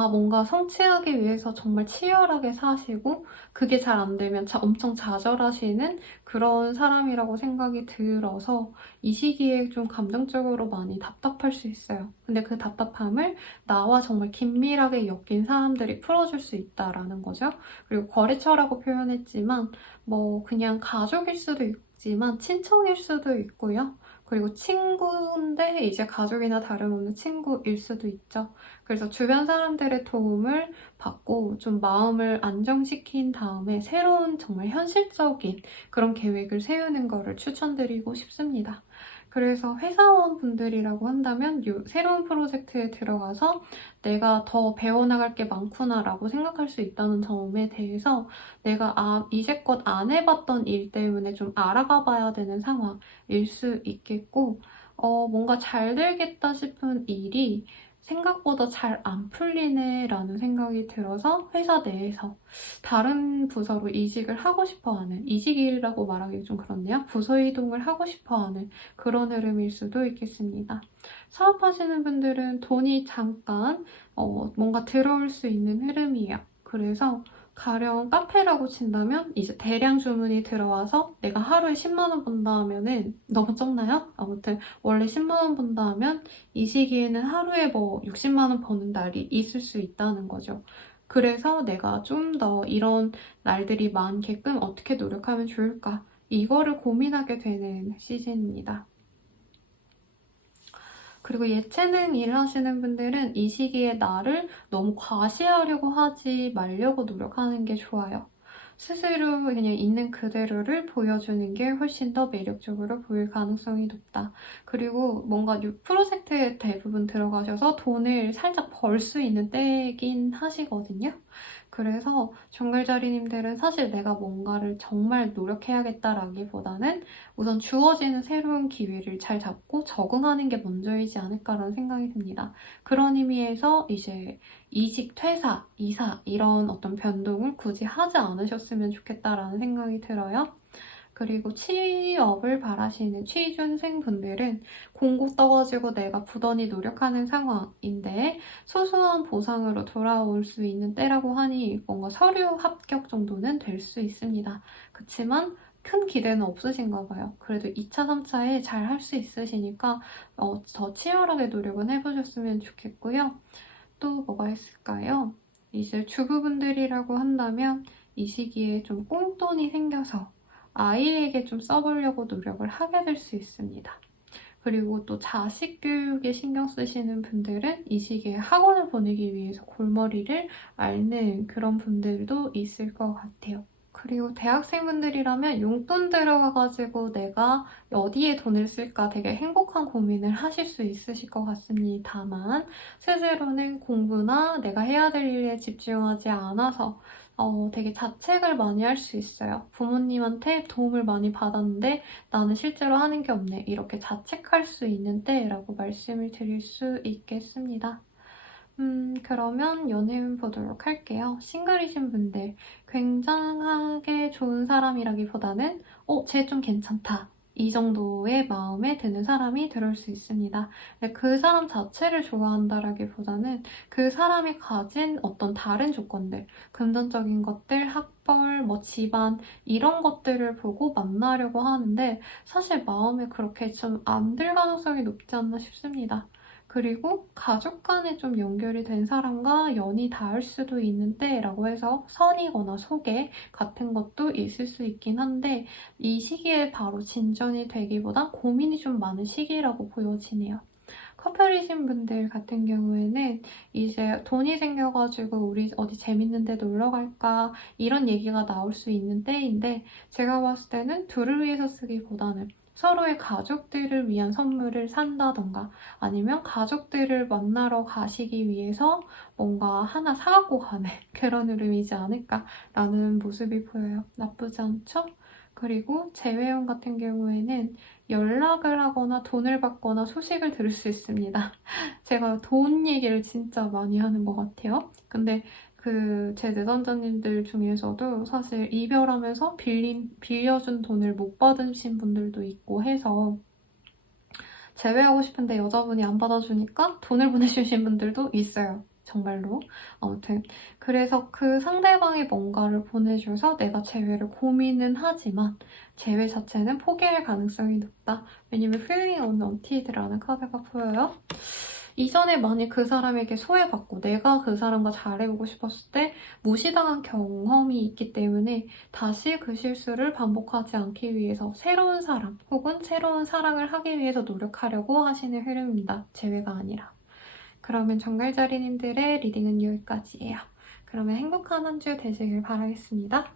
뭔가 성취하기 위해서 정말 치열하게 사시고 그게 잘 안 되면 엄청 좌절하시는 그런 사람이라고 생각이 들어서 이 시기에 좀 감정적으로 많이 답답할 수 있어요. 근데 그 답답함을 나와 정말 긴밀하게 엮인 사람들이 풀어줄 수 있다라는 거죠. 그리고 거래처라고 표현했지만 뭐 그냥 가족일 수도 있지만 친척일 수도 있고요. 그리고 친구인데 이제 가족이나 다름없는 친구일 수도 있죠. 그래서 주변 사람들의 도움을 받고 좀 마음을 안정시킨 다음에 새로운 정말 현실적인 그런 계획을 세우는 거를 추천드리고 싶습니다. 그래서 회사원분들이라고 한다면 새로운 프로젝트에 들어가서 내가 더 배워나갈 게 많구나라고 생각할 수 있다는 점에 대해서 내가 이제껏 안 해봤던 일 때문에 좀 알아가 봐야 되는 상황일 수 있겠고 뭔가 잘 되겠다 싶은 일이 생각보다 잘 안 풀리네 라는 생각이 들어서 회사 내에서 다른 부서로 이직을 하고 싶어하는, 이직이라고 말하기 좀 그렇네요. 부서 이동을 하고 싶어하는 그런 흐름일 수도 있겠습니다. 사업하시는 분들은 돈이 잠깐 뭔가 들어올 수 있는 흐름이에요. 그래서 가령 카페라고 친다면 이제 대량 주문이 들어와서 내가 하루에 10만 원 번다 하면은 너무 적나요? 아무튼 원래 10만 원 번다 하면 이 시기에는 하루에 뭐 60만 원 버는 날이 있을 수 있다는 거죠. 그래서 내가 좀 더 이런 날들이 많게끔 어떻게 노력하면 좋을까? 이거를 고민하게 되는 시즌입니다. 그리고 예체능 일 하시는 분들은 이 시기에 나를 너무 과시하려고 하지 말려고 노력하는 게 좋아요. 스스로 그냥 있는 그대로를 보여주는 게 훨씬 더 매력적으로 보일 가능성이 높다. 그리고 뭔가 프로젝트에 대부분 들어가셔서 돈을 살짝 벌 수 있는 때긴 하시거든요. 그래서 정글자리님들은 사실 내가 뭔가를 정말 노력해야겠다라기보다는 우선 주어지는 새로운 기회를 잘 잡고 적응하는 게 먼저이지 않을까라는 생각이 듭니다. 그런 의미에서 이제 이직, 퇴사, 이사 이런 어떤 변동을 굳이 하지 않으셨으면 좋겠다라는 생각이 들어요. 그리고 취업을 바라시는 취준생분들은 공고 떠가지고 내가 부단히 노력하는 상황인데 소소한 보상으로 돌아올 수 있는 때라고 하니 뭔가 서류 합격 정도는 될 수 있습니다. 그치만 큰 기대는 없으신가 봐요. 그래도 2차, 3차에 잘 할 수 있으시니까 더 치열하게 노력은 해보셨으면 좋겠고요. 또 뭐가 있을까요? 이제 주부분들이라고 한다면 이 시기에 좀 꽁돈이 생겨서 아이에게 좀 써보려고 노력을 하게 될 수 있습니다. 그리고 또 자식 교육에 신경 쓰시는 분들은 이 시기에 학원을 보내기 위해서 골머리를 앓는 그런 분들도 있을 것 같아요. 그리고 대학생분들이라면 용돈 들어가가지고 내가 어디에 돈을 쓸까 되게 행복한 고민을 하실 수 있으실 것 같습니다만 스스로는 공부나 내가 해야 될 일에 집중하지 않아서 되게 자책을 많이 할 수 있어요. 부모님한테 도움을 많이 받았는데 나는 실제로 하는 게 없네. 이렇게 자책할 수 있는 때라고 말씀을 드릴 수 있겠습니다. 그러면 연애운 보도록 할게요. 싱글이신 분들, 굉장하게 좋은 사람이라기보다는, 쟤 좀 괜찮다. 이 정도의 마음에 드는 사람이 들어올 수 있습니다. 근데 그 사람 자체를 좋아한다라기보다는 그 사람이 가진 어떤 다른 조건들, 금전적인 것들, 학벌, 뭐 집안, 이런 것들을 보고 만나려고 하는데, 사실 마음에 그렇게 좀 안 들 가능성이 높지 않나 싶습니다. 그리고 가족 간에 좀 연결이 된 사람과 연이 닿을 수도 있는데 라고 해서 선이거나 소개 같은 것도 있을 수 있긴 한데 이 시기에 바로 진전이 되기보다 고민이 좀 많은 시기라고 보여지네요. 커플이신 분들 같은 경우에는 이제 돈이 생겨가지고 우리 어디 재밌는 데 놀러 갈까 이런 얘기가 나올 수 있는 때인데 제가 봤을 때는 둘을 위해서 쓰기보다는 서로의 가족들을 위한 선물을 산다던가 아니면 가족들을 만나러 가시기 위해서 뭔가 하나 사갖고 가는 그런 흐름이지 않을까라는 모습이 보여요. 나쁘지 않죠? 그리고 재회원 같은 경우에는 연락을 하거나 돈을 받거나 소식을 들을 수 있습니다. 제가 돈 얘기를 진짜 많이 하는 것 같아요. 근데 제 내담자님들 중에서도 사실 이별하면서 빌려준 돈을 못 받으신 분들도 있고 해서 재회하고 싶은데 여자분이 안 받아주니까 돈을 보내주신 분들도 있어요. 정말로. 아무튼 그래서 그 상대방이 뭔가를 보내줘서 내가 재회를 고민은 하지만 재회 자체는 포기할 가능성이 높다. 왜냐면 feeling unwanted라는 카드가 보여요. 이전에 만약 그 사람에게 소외받고 내가 그 사람과 잘해보고 싶었을 때 무시당한 경험이 있기 때문에 다시 그 실수를 반복하지 않기 위해서 새로운 사람 혹은 새로운 사랑을 하기 위해서 노력하려고 하시는 흐름입니다. 재회가 아니라. 그러면 정갈자리님들의 리딩은 여기까지예요. 그러면 행복한 한 주 되시길 바라겠습니다.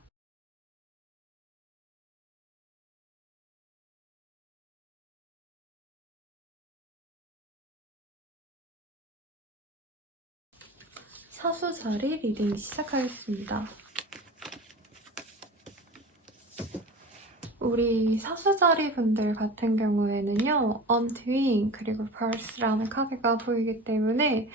사수자리 리딩 시작하겠습니다. 우리 사수자리 분들 같은 경우에는요, Undoing 그리고 Purse라는 카드가 보이기 때문에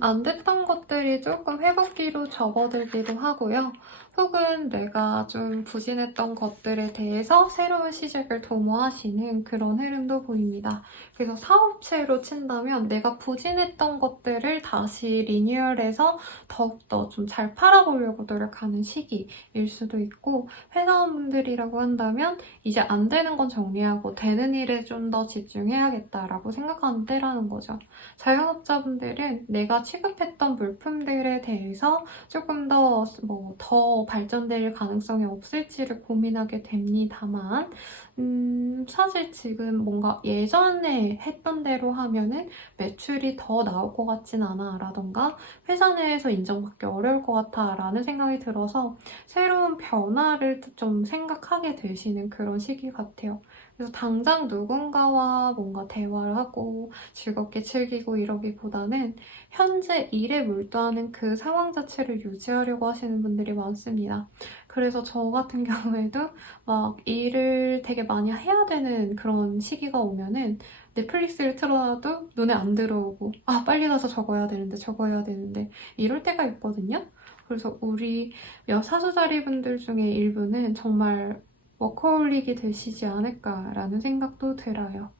안 됐던 것들이 조금 회복기로 접어들기도 하고요. 혹은 내가 좀 부진했던 것들에 대해서 새로운 시작을 도모하시는 그런 흐름도 보입니다. 그래서 사업체로 친다면 내가 부진했던 것들을 다시 리뉴얼해서 더욱더 좀 잘 팔아보려고 노력하는 시기일 수도 있고, 회사원분들이라고 한다면 이제 안 되는 건 정리하고 되는 일에 좀 더 집중해야겠다라고 생각하는 때라는 거죠. 자영업자분들은 내가 취급했던 물품들에 대해서 조금 더 발전될 가능성이 없을지를 고민하게 됩니다만, 사실 지금 뭔가 예전에 했던 대로 하면은 매출이 더 나올 것 같진 않아 라던가 회사 내에서 인정받기 어려울 것 같아 라는 생각이 들어서 새로운 변화를 좀 생각하게 되시는 그런 시기 같아요. 그래서 당장 누군가와 뭔가 대화를 하고 즐겁게 즐기고 이러기보다는 현재 일에 몰두하는 그 상황 자체를 유지하려고 하시는 분들이 많습니다. 그래서 저 같은 경우에도 막 일을 되게 많이 해야 되는 그런 시기가 오면은 넷플릭스를 틀어놔도 눈에 안 들어오고 아 빨리 가서 저거 해야 되는데 저거 해야 되는데 이럴 때가 있거든요. 그래서 우리 사수자리 분들 중에 일부는 정말 워커홀릭이 되시지 않을까라는 생각도 들어요.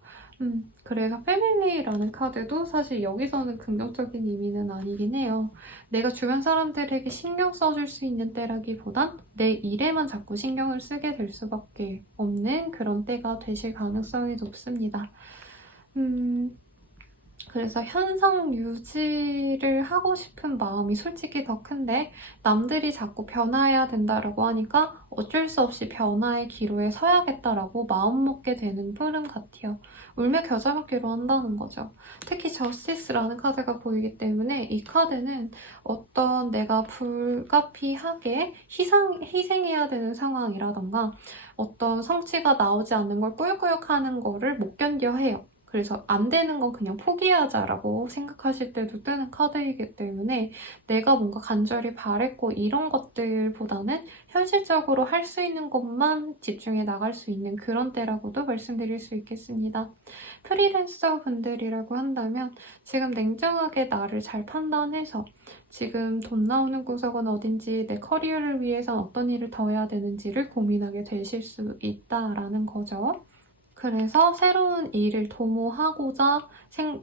그래서 패밀리라는 카드도 사실 여기서는 긍정적인 의미는 아니긴 해요. 내가 주변 사람들에게 신경 써줄 수 있는 때라기보단 내 일에만 자꾸 신경을 쓰게 될 수밖에 없는 그런 때가 되실 가능성이 높습니다. 그래서 현상 유지를 하고 싶은 마음이 솔직히 더 큰데 남들이 자꾸 변화해야 된다라고 하니까 어쩔 수 없이 변화의 기로에 서야겠다라고 마음먹게 되는 흐름 같아요. 울며 겨자 먹기로 한다는 거죠. 특히 저스티스라는 카드가 보이기 때문에 이 카드는 어떤 내가 불가피하게 희생해야 되는 상황이라던가 어떤 성취가 나오지 않는 걸 꾸역꾸역 하는 거를 못 견뎌 해요. 그래서 안 되는 건 그냥 포기하자라고 생각하실 때도 뜨는 카드이기 때문에 내가 뭔가 간절히 바랬고 이런 것들보다는 현실적으로 할 수 있는 것만 집중해 나갈 수 있는 그런 때라고도 말씀드릴 수 있겠습니다. 프리랜서 분들이라고 한다면 지금 냉정하게 나를 잘 판단해서 지금 돈 나오는 구석은 어딘지 내 커리어를 위해서 어떤 일을 더 해야 되는지를 고민하게 되실 수 있다라는 거죠. 그래서 새로운 일을 도모하고자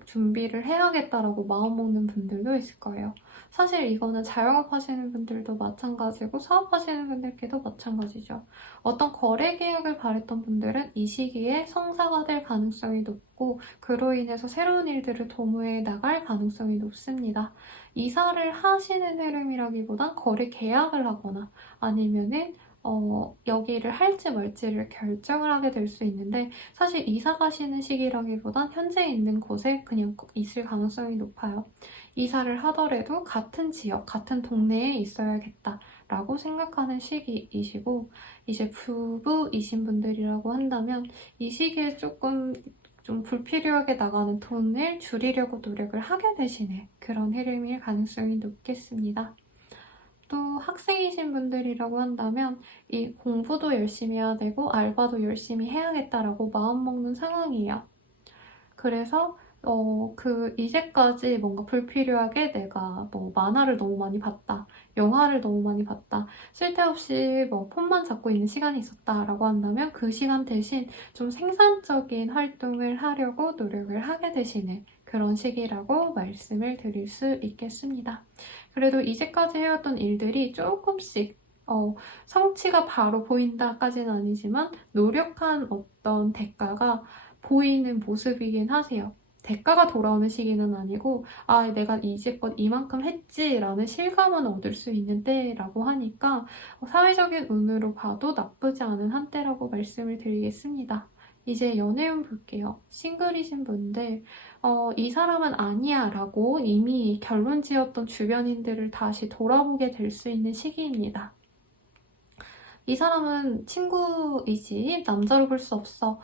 준비를 해야겠다라고 마음먹는 분들도 있을 거예요. 사실 이거는 자영업 하시는 분들도 마찬가지고 사업하시는 분들께도 마찬가지죠. 어떤 거래 계약을 바랬던 분들은 이 시기에 성사가 될 가능성이 높고 그로 인해서 새로운 일들을 도모해 나갈 가능성이 높습니다. 이사를 하시는 흐름이라기보단 거래 계약을 하거나 아니면은 여기를 할지 말지를 결정을 하게 될 수 있는데 사실 이사 가시는 시기라기보단 현재 있는 곳에 그냥 있을 가능성이 높아요. 이사를 하더라도 같은 지역, 같은 동네에 있어야겠다 라고 생각하는 시기이시고, 이제 부부이신 분들이라고 한다면 이 시기에 조금 좀 불필요하게 나가는 돈을 줄이려고 노력을 하게 되시는 그런 흐름일 가능성이 높겠습니다. 또 학생이신 분들이라고 한다면 이 공부도 열심히 해야 되고 알바도 열심히 해야겠다라고 마음먹는 상황이에요. 그래서 이제까지 뭔가 불필요하게 내가 뭐 만화를 너무 많이 봤다, 영화를 너무 많이 봤다, 쓸데없이 뭐 폰만 잡고 있는 시간이 있었다라고 한다면 그 시간 대신 좀 생산적인 활동을 하려고 노력을 하게 되시는 그런 시기라고 말씀을 드릴 수 있겠습니다. 그래도 이제까지 해왔던 일들이 조금씩 성취가 바로 보인다까지는 아니지만 노력한 어떤 대가가 보이는 모습이긴 하세요. 대가가 돌아오는 시기는 아니고 아 내가 이제껏 이만큼 했지라는 실감은 얻을 수 있는 때라고 하니까 사회적인 운으로 봐도 나쁘지 않은 한때라고 말씀을 드리겠습니다. 이제 연애운 볼게요. 싱글이신 분들 이 사람은 아니야 라고 이미 결론 지었던 주변인들을 다시 돌아보게 될 수 있는 시기입니다. 이 사람은 친구이지 남자로 볼 수 없어.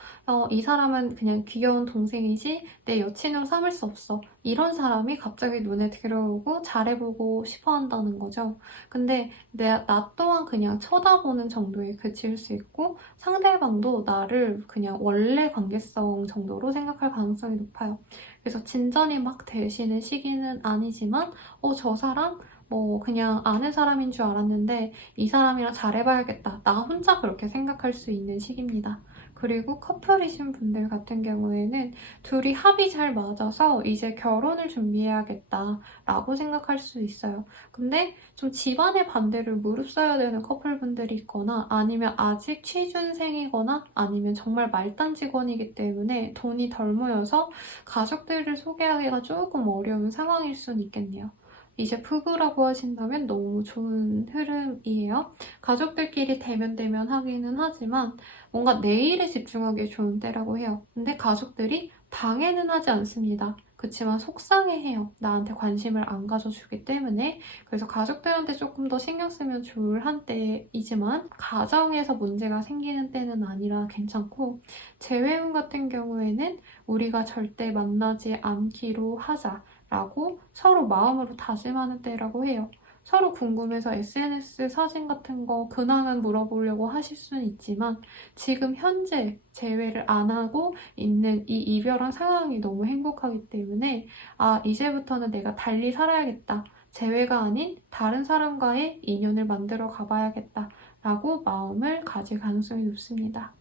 이 사람은 그냥 귀여운 동생이지 내 여친으로 삼을 수 없어. 이런 사람이 갑자기 눈에 들어오고 잘해보고 싶어 한다는 거죠. 근데 나 또한 그냥 쳐다보는 정도에 그칠 수 있고 상대방도 나를 그냥 원래 관계성 정도로 생각할 가능성이 높아요. 그래서 진전이 막 되시는 시기는 아니지만 저 사람 뭐 그냥 아는 사람인 줄 알았는데 이 사람이랑 잘해봐야겠다. 나 혼자 그렇게 생각할 수 있는 시기입니다. 그리고 커플이신 분들 같은 경우에는 둘이 합이 잘 맞아서 이제 결혼을 준비해야겠다 라고 생각할 수 있어요. 근데 좀 집안의 반대를 무릅써야 되는 커플분들이 있거나 아니면 아직 취준생이거나 아니면 정말 말단 직원이기 때문에 돈이 덜 모여서 가족들을 소개하기가 조금 어려운 상황일 수는 있겠네요. 이제 부부라고 하신다면 너무 좋은 흐름이에요. 가족들끼리 대면대면 하기는 하지만 뭔가 내일에 집중하기에 좋은 때라고 해요. 근데 가족들이 방해는 하지 않습니다. 그치만 속상해해요. 나한테 관심을 안 가져주기 때문에. 그래서 가족들한테 조금 더 신경 쓰면 좋을 한때이지만 가정에서 문제가 생기는 때는 아니라 괜찮고, 재회운 같은 경우에는 우리가 절대 만나지 않기로 하자 라고 서로 마음으로 다짐하는 때라고 해요. 서로 궁금해서 SNS 사진 같은 거 근황은 물어보려고 하실 수는 있지만 지금 현재 재회를 안 하고 있는 이 이별한 상황이 너무 행복하기 때문에 아 이제부터는 내가 달리 살아야겠다. 재회가 아닌 다른 사람과의 인연을 만들어 가봐야겠다 라고 마음을 가질 가능성이 높습니다.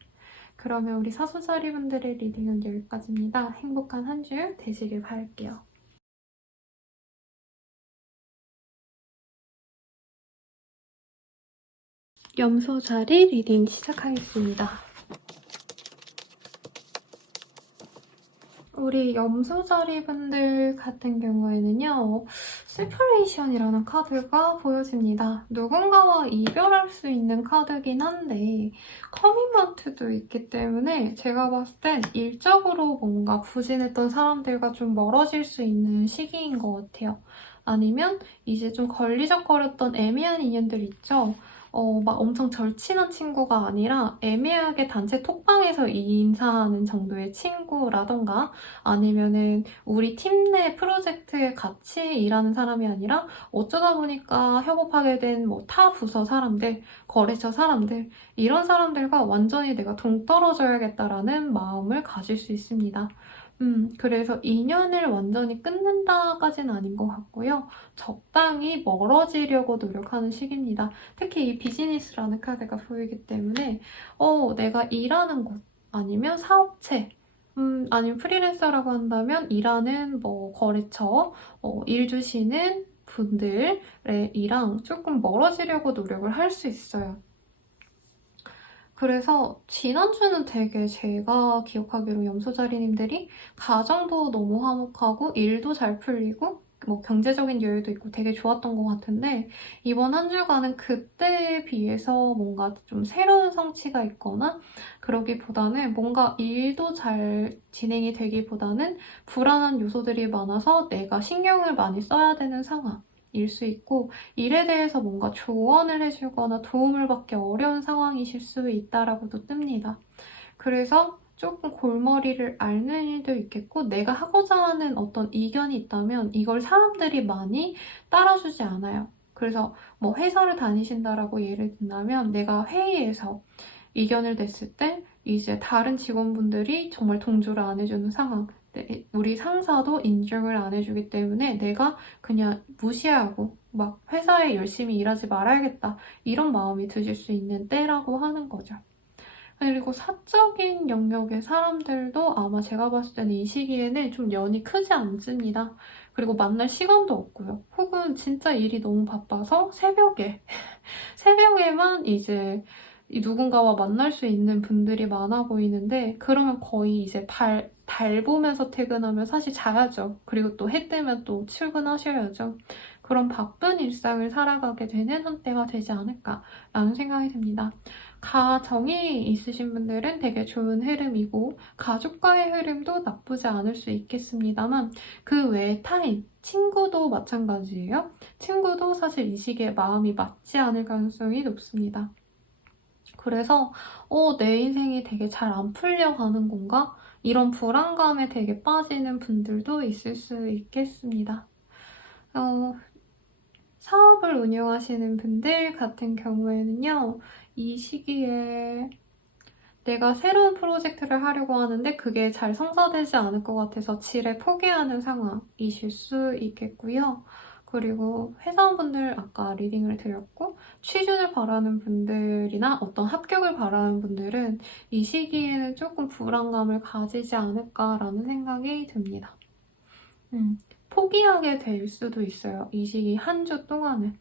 그러면 우리 사수자리 분들의 리딩은 여기까지입니다. 행복한 한 주 되시길 바랄게요. 염소 자리 리딩 시작하겠습니다. 우리 염소 자리 분들 같은 경우에는요, 세퍼레이션이라는 카드가 보여집니다. 누군가와 이별할 수 있는 카드긴 한데 커밋먼트도 있기 때문에 제가 봤을 땐 일적으로 뭔가 부진했던 사람들과 좀 멀어질 수 있는 시기인 것 같아요. 아니면 이제 좀 걸리적거렸던 애매한 인연들 있죠? 막 엄청 절친한 친구가 아니라 애매하게 단체 톡방에서 인사하는 정도의 친구라던가 아니면은 우리 팀 내 프로젝트에 같이 일하는 사람이 아니라 어쩌다 보니까 협업하게 된 뭐 타 부서 사람들, 거래처 사람들 이런 사람들과 완전히 내가 동떨어져야겠다라는 마음을 가질 수 있습니다. 그래서 인연을 완전히 끊는다까지는 아닌 것 같고요. 적당히 멀어지려고 노력하는 시기입니다. 특히 이 비즈니스라는 카드가 보이기 때문에 내가 일하는 곳 아니면 사업체 아니면 프리랜서라고 한다면 일하는 뭐 거래처, 일 주시는 분들의 이랑 조금 멀어지려고 노력을 할 수 있어요. 그래서 지난주는 되게 제가 기억하기로 염소자리님들이 가정도 너무 화목하고 일도 잘 풀리고 뭐 경제적인 여유도 있고 되게 좋았던 것 같은데 이번 한 주간은 그때에 비해서 뭔가 좀 새로운 성취가 있거나 그러기보다는 뭔가 일도 잘 진행이 되기보다는 불안한 요소들이 많아서 내가 신경을 많이 써야 되는 상황 상황일 수 있고 일에 대해서 뭔가 조언을 해주거나 도움을 받기 어려운 상황이실 수 있다라고도 뜹니다. 그래서 조금 골머리를 앓는 일도 있겠고 내가 하고자 하는 어떤 이견이 있다면 이걸 사람들이 많이 따라주지 않아요. 그래서 뭐 회사를 다니신다라고 예를 든다면 내가 회의에서 이견을 냈을 때 이제 다른 직원분들이 정말 동조를 안 해주는 상황, 우리 상사도 인정을 안 해주기 때문에 내가 그냥 무시하고 막 회사에 열심히 일하지 말아야겠다 이런 마음이 드실 수 있는 때라고 하는 거죠. 그리고 사적인 영역의 사람들도 아마 제가 봤을 때는 이 시기에는 좀 연이 크지 않습니다. 그리고 만날 시간도 없고요. 혹은 진짜 일이 너무 바빠서 새벽에만 이제 누군가와 만날 수 있는 분들이 많아 보이는데 그러면 거의 이제 달 보면서 퇴근하면 사실 자야죠. 그리고 또 해 뜨면 또 출근하셔야죠. 그런 바쁜 일상을 살아가게 되는 한때가 되지 않을까라는 생각이 듭니다. 가정이 있으신 분들은 되게 좋은 흐름이고 가족과의 흐름도 나쁘지 않을 수 있겠습니다만 그 외의 타인, 친구도 마찬가지예요. 친구도 사실 이 시기에 마음이 맞지 않을 가능성이 높습니다. 그래서 내 인생이 되게 잘 안 풀려가는 건가? 이런 불안감에 되게 빠지는 분들도 있을 수 있겠습니다. 사업을 운영하시는 분들 같은 경우에는요. 이 시기에 내가 새로운 프로젝트를 하려고 하는데 그게 잘 성사되지 않을 것 같아서 지레 포기하는 상황이실 수 있겠고요. 그리고 회사원분들 아까 리딩을 드렸고 취준을 바라는 분들이나 어떤 합격을 바라는 분들은 이 시기에는 조금 불안감을 가지지 않을까라는 생각이 듭니다. 포기하게 될 수도 있어요. 이 시기 한 주 동안은.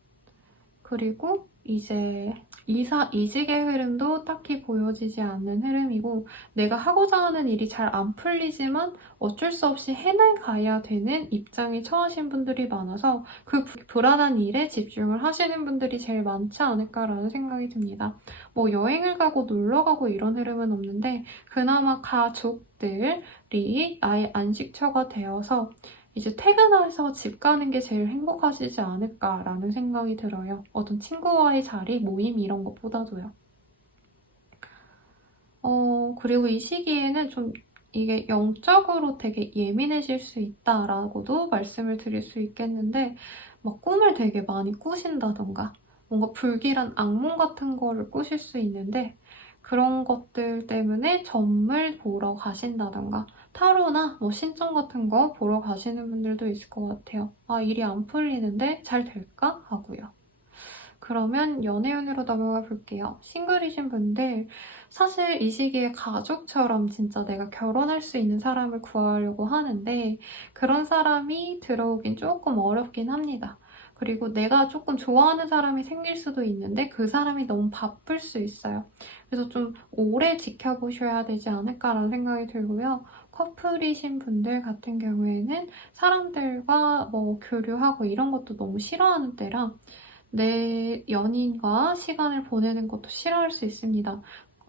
그리고 이제 이직의 흐름도 딱히 보여지지 않는 흐름이고 내가 하고자 하는 일이 잘 안 풀리지만 어쩔 수 없이 해나가야 되는 입장에 처하신 분들이 많아서 그 불안한 일에 집중을 하시는 분들이 제일 많지 않을까라는 생각이 듭니다. 뭐 여행을 가고 놀러 가고 이런 흐름은 없는데 그나마 가족들이 나의 안식처가 되어서 이제 퇴근해서 집 가는 게 제일 행복하시지 않을까라는 생각이 들어요. 어떤 친구와의 자리, 모임 이런 것보다도요. 그리고 이 시기에는 좀 이게 영적으로 되게 예민해질 수 있다라고도 말씀을 드릴 수 있겠는데 막 꿈을 되게 많이 꾸신다던가 뭔가 불길한 악몽 같은 거를 꾸실 수 있는데 그런 것들 때문에 점을 보러 가신다던가 타로나 뭐 신점 같은 거 보러 가시는 분들도 있을 것 같아요. 아, 일이 안 풀리는데 잘 될까? 하고요. 그러면 연애운으로 넘어가 볼게요. 싱글이신 분들 사실 이 시기에 가족처럼 진짜 내가 결혼할 수 있는 사람을 구하려고 하는데 그런 사람이 들어오긴 조금 어렵긴 합니다. 그리고 내가 조금 좋아하는 사람이 생길 수도 있는데 그 사람이 너무 바쁠 수 있어요. 그래서 좀 오래 지켜보셔야 되지 않을까라는 생각이 들고요. 커플이신 분들 같은 경우에는 사람들과 뭐 교류하고 이런 것도 너무 싫어하는 때라 내 연인과 시간을 보내는 것도 싫어할 수 있습니다.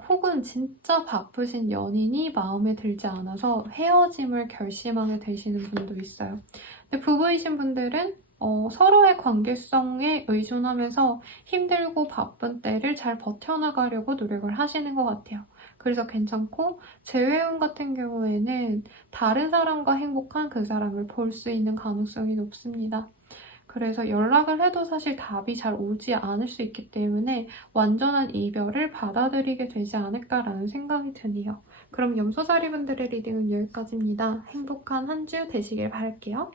혹은 진짜 바쁘신 연인이 마음에 들지 않아서 헤어짐을 결심하게 되시는 분도 있어요. 근데 부부이신 분들은 서로의 관계성에 의존하면서 힘들고 바쁜 때를 잘 버텨나가려고 노력을 하시는 것 같아요. 그래서 괜찮고 재회원 같은 경우에는 다른 사람과 행복한 그 사람을 볼 수 있는 가능성이 높습니다. 그래서 연락을 해도 사실 답이 잘 오지 않을 수 있기 때문에 완전한 이별을 받아들이게 되지 않을까라는 생각이 드네요. 그럼 염소자리분들의 리딩은 여기까지입니다. 행복한 한 주 되시길 바랄게요.